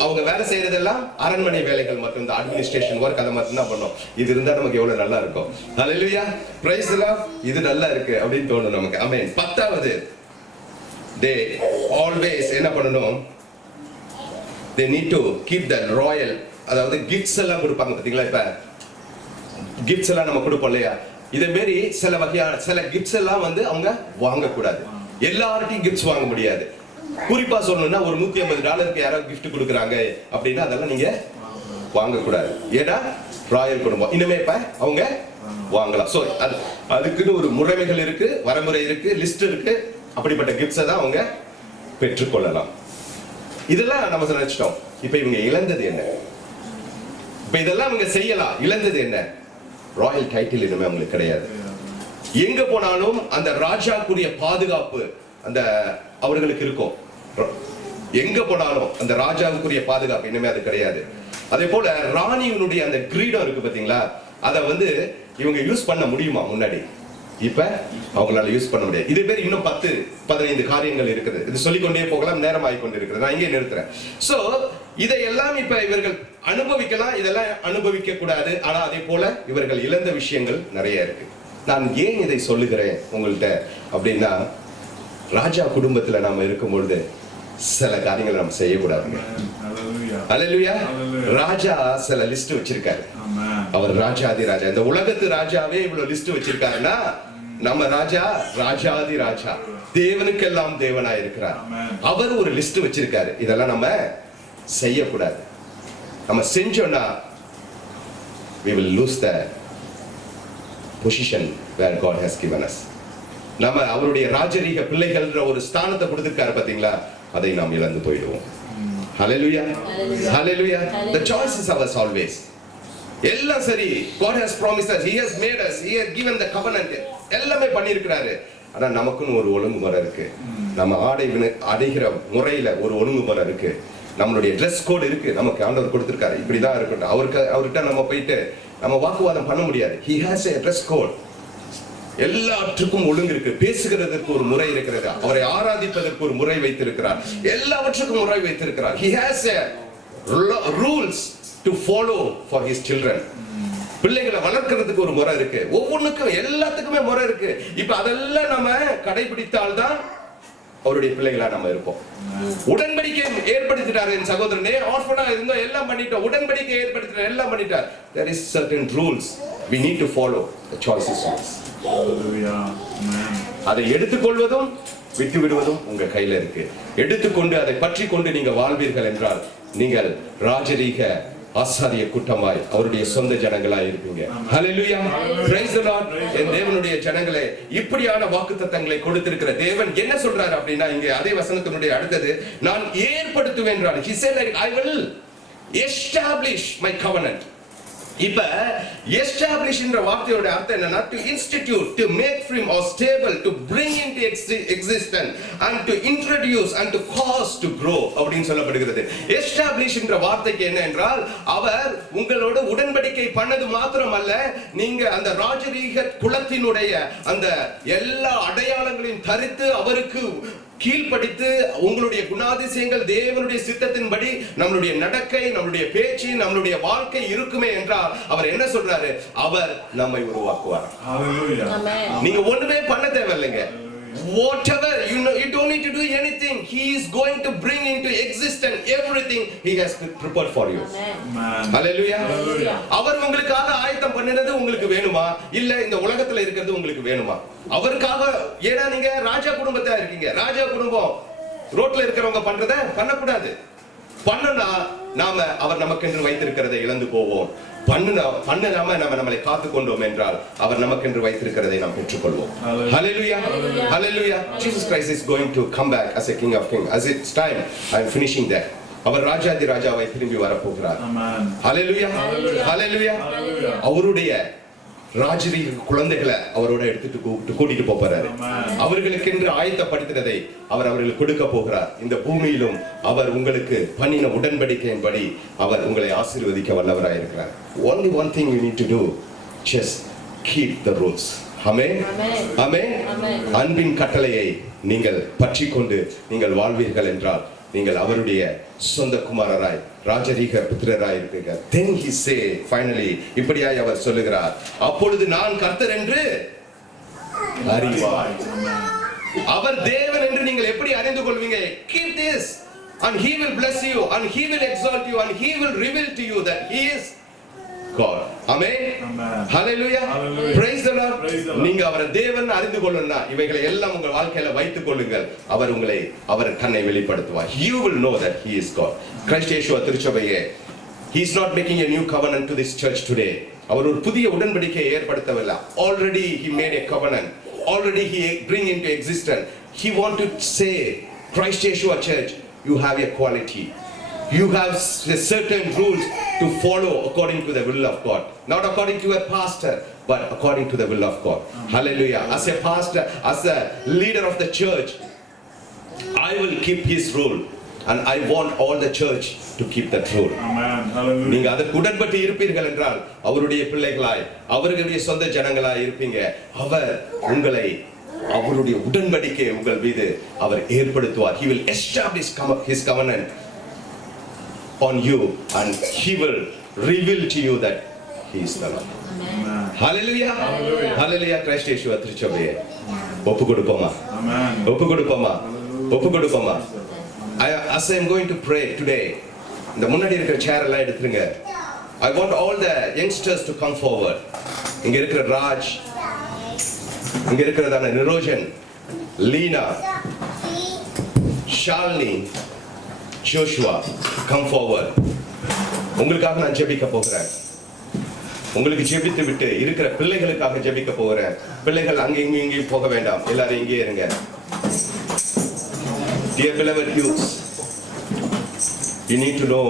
அவங்க வேலை செய்யறதெல்லாம் அரண்மனை வேலைகள் மற்றும் இந்த அட்மினிஸ்ட்ரேஷன் ஒர்க், அதை மட்டும் தான் பண்ணோம். இது இருந்தா நமக்கு எவ்வளவு நல்லா இருக்கும். ஹல்லேலூயா, பிரைஸ் தி லார்ட். இது நல்லா இருக்கு அப்படின்னு தோணும் நமக்கு. ஆமென். பத்தாவது, they always என்ன பண்ணணும், they need to keep the royal, அதாவது கிஃப்ட்ஸ் எல்லாம் கொடுப்பாங்க பாத்தீங்களா. இப்ப கிஃப்ட்ஸ் எல்லாம் நம்ம கொடுப்போம் இல்லையா, இதே மாதிரி சில வகையான சில கிஃப்ட்ஸ் எல்லாம் அவங்க வாங்கக்கூடாது. எல்லார்ட்டையும் கிஃப்ட்ஸ் வாங்க முடியாது. குறிப்பா சொல்லணும்னா, ஒரு $150 யாராவது கிஃப்ட் கொடுக்குறாங்க அப்படின்னா அதெல்லாம் நீங்க வாங்கக்கூடாது. ஏன்னா ராயல் குடும்பம், இனிமே இப்ப அவங்க வாங்கலாம். சோ அதுக்குன்னு ஒரு முறைமைகள் இருக்கு, வரமுறை இருக்கு, லிஸ்ட் இருக்கு. அப்படிப்பட்ட கிஃப்ட்ஸை தான் அவங்க பெற்றுக்கொள்ளலாம். இதெல்லாம் நம்ம நினைச்சிட்டோம். இப்ப இவங்க இழந்தது என்ன? இப்ப இதெல்லாம் அவங்க செய்யலாம். இழந்தது என்ன? ராயல் டைட்டில் இனிமே அவங்களுக்கு கிடையாது. எங்க போனாலும் அந்த ராஜாக்குரிய பாதுகாப்பு அந்த அவர்களுக்கு இருக்கும். எங்க போனாலும் அந்த ராஜாவுக்குரிய பாதுகாப்பு இனிமே அது கிடையாது. அதே போல ராணியினுடைய அந்த கிரீடம் இருக்கு பாத்தீங்களா, அதை இவங்க யூஸ் பண்ண முடியுமா? முன்னாடி இப்ப அவங்களால யூஸ் பண்ண முடியாது. இது பேர் இன்னும் 10-15 காரியங்கள் இருக்குது. இது சொல்லிக்கொண்டே போகலாம், நேரம் ஆகிக்கொண்டு இருக்கிறது. நான் இங்கே நிறுத்துறேன். சோ இதையெல்லாம் இப்ப இவர்கள் அனுபவிக்கலாம், இதெல்லாம் அனுபவிக்க கூடாது. ஆனா அதே போல இவர்கள் இழந்த விஷயங்கள் நிறைய இருக்கு. நான் ஏன் இதை சொல்லுகிறேன் உங்கள்கிட்ட அப்படின்னா, ராஜா குடும்பத்துல நாம இருக்கும் பொழுது சில காரியங்களை நம்ம செய்யக்கூடாதுங்க. அல்லேலூயா. ராஜா சில லிஸ்ட் வச்சிருக்காரு. அவர் ராஜாதி ராஜா. இந்த உலகத்து ராஜாவே இவ்வளவு லிஸ்ட் வச்சிருக்காருன்னா, நம்ம ராஜா ராஜாதி ராஜா, தேவனுக்கெல்லாம் தேவனா இருக்கிறார். அவர் ஒரு லிஸ்ட் வச்சிருக்காரு. இதெல்லாம் நம்ம செய்யக்கூடாது. நம்ம செஞ்சோம்னா we will lose the position where God has given us. நம்ம அவருடைய ராஜரீக பிள்ளைகள்ன்ற ஒரு ஸ்தானத்தை கொடுத்திருக்காரு பாத்தீங்களா, அதை நாம் இழந்து போயிடுவோம். Hallelujah. Hallelujah. The choice is ours always. எல்லாம் சரி, God has promised us, He has made us, He has given the covenant. எல்லாமே பண்ணியிருக்கிறாரு. ஆனா நமக்குன்னு ஒரு ஒழுங்குமுறை இருக்கு. நம்ம அடைகிற முறையில ஒரு ஒழுங்குமுறை இருக்கு. நம்மளுடைய ட்ரெஸ் கோட் இருக்கு. நமக்கு ஆண்டவர் கொடுத்திருக்காரு, இப்படிதான் இருக்கட்டும். அவர்கிட்ட நம்ம போயிட்டு நம்ம வாக்குவாதம் பண்ண முடியாது. He has a dress code. எல்லாற்றுக்கும் ஒழுங்கு இருக்கு. பேசுகிறதற்கு ஒரு முறை இருக்கிறது. அவரை ஆராதிப்பதற்கு ஒரு முறை வைத்திருக்கிறார். எல்லாவற்றுக்கும் முறை வைத்திருக்கிறார். He has a rules to follow for his children. பிள்ளைகளை வளர்க்கிறதுக்கு ஒரு முறை இருக்கு. ஒவ்வொன்றுக்கும் எல்லாத்துக்குமே முறை இருக்கு. இப்ப அதெல்லாம் நம்ம கடைபிடித்தால்தான் அவருடைய பிள்ளைகளா நம்ம இருப்போம். உடன்படிக்கை ஏற்படுத்திட்டார் என் சகோதரனே. ஆர்ஃபனா இருந்தோம், எல்லாம் பண்ணிட்டோம். உடன்படிக்கை ஏற்படுத்திட்டார், எல்லாம் பண்ணிட்டார். There is certain rules we need to follow. The choice is yours. அதை எடுத்துக்கொள்வதும் விட்டு விடுவதும் உங்க கையில இருக்கு. எடுத்துக்கொண்டு அதை பற்றி கொண்டு நீங்க வாழ்வீர்கள் என்றால் நீங்கள் ராஜரீக ஆசாரிய கூட்டமாய் அவருடைய சொந்த ஜனங்களாய் இருப்பீங்க. ஹல்லேலூயா. Praise the Lord. என் தேவனுடைய ஜனங்களே, இப்படியான வாக்குத்தத்தங்களை கொடுத்திருக்கிற தேவன் என்ன சொல்றாரு அப்படின்னா, இங்க அதே வசனத்தினுடைய அடுத்தது, நான் ஏற்படுத்துவேன் என்றார். He said like I will establish my covenant. இப்ப establish என்ற வார்த்தையோட அர்த்தம் என்னன்னா, to institute, to make firm or stable, to bring into existence and to introduce and to cause to grow அப்படினு சொல்லப்படுகிறது. establish என்ற வார்த்தைக்கு என்ன என்றால், அவர் உங்களோட உடன்படிக்கை பண்ணது மாத்திரமல்ல, நீங்க அந்த ராஜரீக குலத்தினுடைய அந்த எல்லா அடையாளங்களையும் தரித்து அவருக்கு கீழ்படித்து உங்களுடைய குணாதிசயங்கள் தேவனுடைய சித்தத்தின்படி நம்மளுடைய நடக்கை, நம்மளுடைய பேச்சு, நம்மளுடைய வாழ்க்கை இருக்குமே என்றால் அவர் என்ன சொல்றாரு? அவர் நம்மை உருவாக்குவார். நீங்க ஒண்ணுமே பண்ண தேவையில்லைங்க. Whatever you know, you don't need to do anything. He is going to bring into existence everything He has prepared for you. Amen. Hallelujah. அவர் உங்களுக்காக ஆயத்தம் பண்ணினது உங்களுக்கு வேணுமா? இல்ல இந்த உலகத்துல இருக்கிறது உங்களுக்கு வேணுமா? அவருக்காக. ஏன்னா நீங்க ராஜா குடும்பத்தா இருக்கீங்க. ராஜா குடும்பம் ரோட்ல இருக்கிறவங்க பண்றத பண்ணக்கூடாது. பண்ணனா நாம அவர் நமக்கென்று வைத்திருக்கிறதை இழந்து போவோம். பண்ணாம நம்மளை காத்து கொண்டோம் என்றால் அவர் நமக்கென்று வைத்திருக்கிறதை நாம் பெற்றுக்கொள்வோம். Hallelujah. Hallelujah. Jesus Christ is going to come back as a King of Kings. As it's time, I am finishing that. அவர் ராஜாதி ராஜாவை திரும்பி வரப்போகிறார். Hallelujah. Hallelujah. அவருடைய ராஜரீக குழந்தைகளை அவரோட எடுத்துட்டு கூட்டிட்டு போறாரு. அவர்களுக்கென்று ஆயத்தப்படுத்தினதை அவர் அவர்களுக்கு கொடுக்க போகிறார். இந்த பூமியிலும் அவர் உங்களுக்கு பண்ணின உடன்படிக்கையின்படி அவர் உங்களை ஆசீர்வதிக்க வல்லவராய் இருக்கிறார். Only one thing you need to do, just keep the rules. ஆமென். ஆமென். அன்பின் கட்டளையை நீங்கள் பற்றிக்கொண்டு நீங்கள் வாழ்வீர்கள் என்றால் நீங்கள் அவருடைய சொந்த குமாரராய் ராஜரீக புத்திரராய் இருப்பீங்க. Then he say finally, இப்படியாய் அவர் சொல்லுகிறார், அப்பொழுது நான் கர்த்தர் என்று அறிவாய். அவர் தேவன் என்று நீங்கள் எப்படி அறிந்து கொள்வீங்க? Keep this and he will bless you and he will exalt you and he will reveal to you that he is God. Amen. Hallelujah. Praise the Lord. நீங்க அவரை தேவன் அறிந்து கொள்ளணும்னா இவைகளை எல்லாம் உங்கள் வாழ்க்கையில வைத்துக் கொள்ளுங்கள். அவர் உங்களை அவர் தன்னை வெளிப்படுத்துவார். You will know that he is God. கிறிஸ்து இயேசு திருச்சபையே, he is not making a new covenant to this church today. அவர் ஒரு புதிய உடன்படிக்கையை ஏற்படுத்தவில்லை. Already he made a covenant. Already he bring into existence. He want to say, Christ Yeshua Church, you have a quality. you have certain rules to follow according to the will of God, not according to a pastor, but according to the will of God. Hallelujah. As a pastor, as a leader of the church, I will keep his rule, and I want all the church to keep that rule. Amen. Hallelujah. நீங்க அதற்கு உடன்பட்டு இருப்பீர்கள் என்றால் அவருடைய பிள்ளைகளாய், அவர்களுடைய சொந்த ஜனங்களாய் இருப்பீங்க. அவர் உங்களை, அவருடைய உடன்படிக்கை உங்கள் மீது அவர் ஏற்படுத்துவார். He will establish his covenant on you, and he will reveal to you that he is the Lord. Amen. Hallelujah. Hallelujah. கிறிஸ்து இயேசுவை திருச்சபையே ஒப்பு கொடுப்போமா? Amen. ஒப்பு கொடுப்போமா? ஒப்பு கொடுப்போமா? As I am going to pray today, இந்த முன்னாடி இருக்கிற சேர் எல்லாம் எடுத்துருங்க. I want all the youngsters to come forward. இங்க இருக்கிற ராஜ், இங்க இருக்கிறதான Nirojan, Leena, Shalini, Joshua, come forward. உங்களுக்காக நான் ஜெபிக்க போகிறேன். உங்களுக்கு ஜெபித்து விட்டு இருக்கிற பிள்ளைகளுக்காக ஜெபிக்க போகிறேன். பிள்ளைகள் அங்கே இங்கேயும் போக வேண்டாம், எல்லாரும் இங்கே இருங்க. Dear beloved youths, you need to know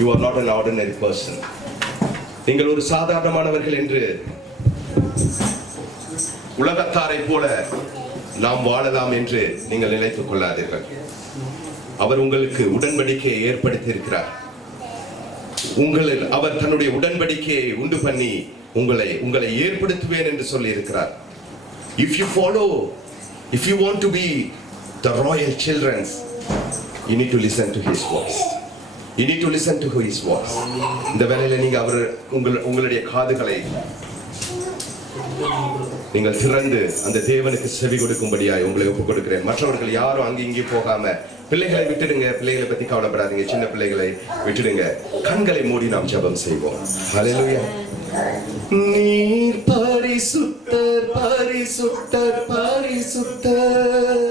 you are not an ordinary person. நீங்கள் ஒரு சாதாரணமானவர்கள் என்று உலகத்தாரை போல நாம் வாழலாம் என்று நீங்கள் நினைத்துக் கொள்ளாதீர்கள். அவர் உங்களுக்கு உடன்படிக்கையை ஏற்படுத்தி இருக்கிறார். உங்களில் அவர் தன்னுடைய உடன்படிக்கையை உண்டு பண்ணி உங்களை ஏற்படுத்துவேன் என்று சொல்லி இருக்கிறார். If you follow, if you want to be the royal children, you need to listen to his voice. You need to listen to his voice. இந்த வேளையில நீங்க உங்களுடைய காதுகளை நீங்கள் திறந்து அந்த தேவனுக்கு செவி கொடுக்கும்படியாய் உங்களை ஒப்புக் கொடுக்கிறேன். மற்றவர்கள் யாரும் அங்கே இங்கே போகாம பிள்ளைகளை விட்டுடுங்க. பிள்ளைகளை பத்தி கவலைப்படாதீங்க. சின்ன பிள்ளைகளை விட்டுடுங்க. கண்களை மூடி நாம் ஜெபம் செய்வோம். ஹல்லேலூயா. நீர் பரிசுத்தர், பரிசுத்தர், பரிசுத்தர்,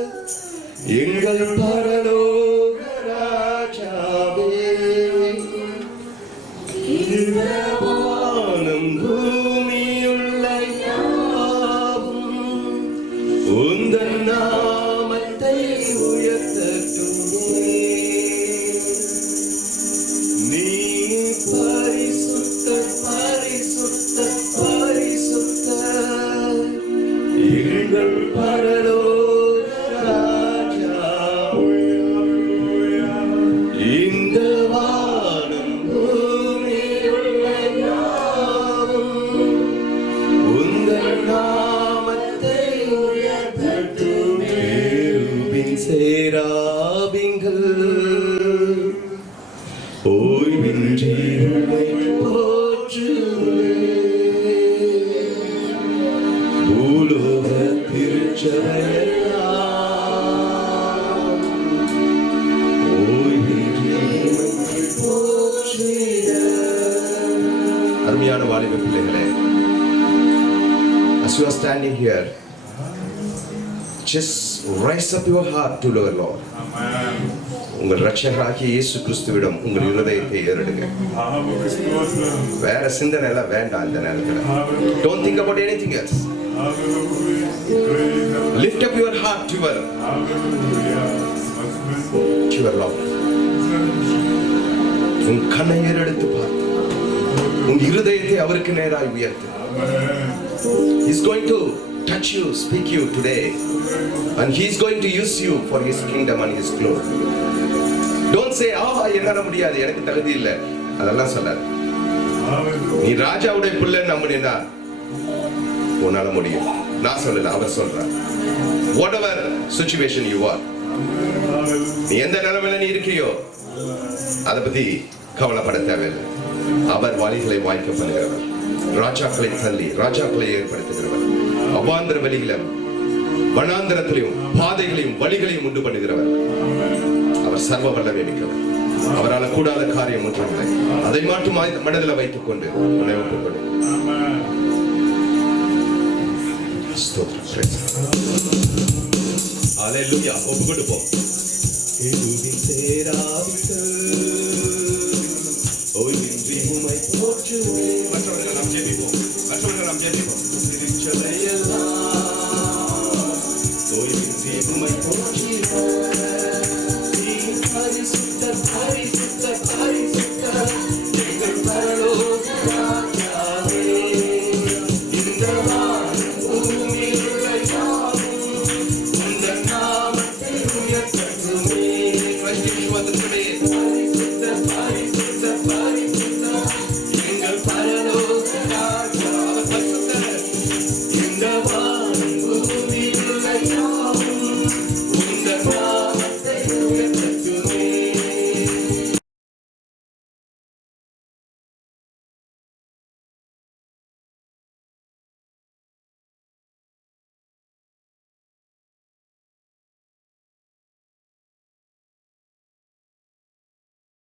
எங்கள் பரலோக ராஜாவே, இந்த வானம் பூமியுள்ள யாவும் உந்தன் நாமத்தை உயர்த்தட்டுமே. நீ பரிசுத்தர், பரிசுத்தர், பரிசுத்தர், எங்கள் பரலோக சேராபிங்கள் ஓய்வின்றி உம்மை போற்றுவே. பூலோக திருச்சபையெல்லாம் ஓய்வின்றி உம்மை போற்றிட. அருமையான வாலிப பிள்ளைகளே, as you are standing here, just raise up your heart to the Lord. Amen. உங்கள் இரட்சகராகிய இயேசு கிறிஸ்துவிடம் உங்கள் இருதயத்தை ஏறெடுங்க. வேற சிந்தனை எல்லாம் வேண்டாம் இந்த நேரத்தில். Don't think about anything else. Lift up your heart to your Lord. உன் கண்ணை ஏறெடுத்து பார். உன் இருதயத்தை அவருக்கு நேராய் உயர்த்து. He's going to touch you, speak you today, and he's going to use you for his kingdom and his glory. Don't say, என்னால முடியாது, எனக்கு தகுதி இல்லை, அதெல்லாம் சொல்லாது. நீ ராஜாவுடைய பிள்ளை நம்பினா உன்னால முடியும். நான் சொல்லல, அவர் சொல்றார். Whatever situation you are, நீ எந்த நிலைமையில நீ இருக்கிறியோ அதை பத்தி கவலைப்பட தேவையில்லை. அவர் வழிகளை வாய்க்க பண்ணுகிறவர், ராஜாக்களை தள்ளி ராஜாக்களை ஏற்படுத்துகிறவர், அவாந்தர வழிகளும் வனாந்தரத்திலையும் பாதைகளையும் வழிகளையும் உண்டு பண்ணுகிறவர். அவர் சர்வ வல்லமை மிக்கவர். அவரால் கூடாத காரியம் ஒன்றுமில்லை. அதை மட்டும் மனதில் வைத்துக் கொண்டு உன்னை ஒப்புக்கொடு. ஹல்லேலூயா. ஒப்புக்கொடுப்போம். மற்றவர்கள் நாம் ஜெபிப்போம். உம்மை போற்றி பரிசுத்த பரிசுத்த Jesus,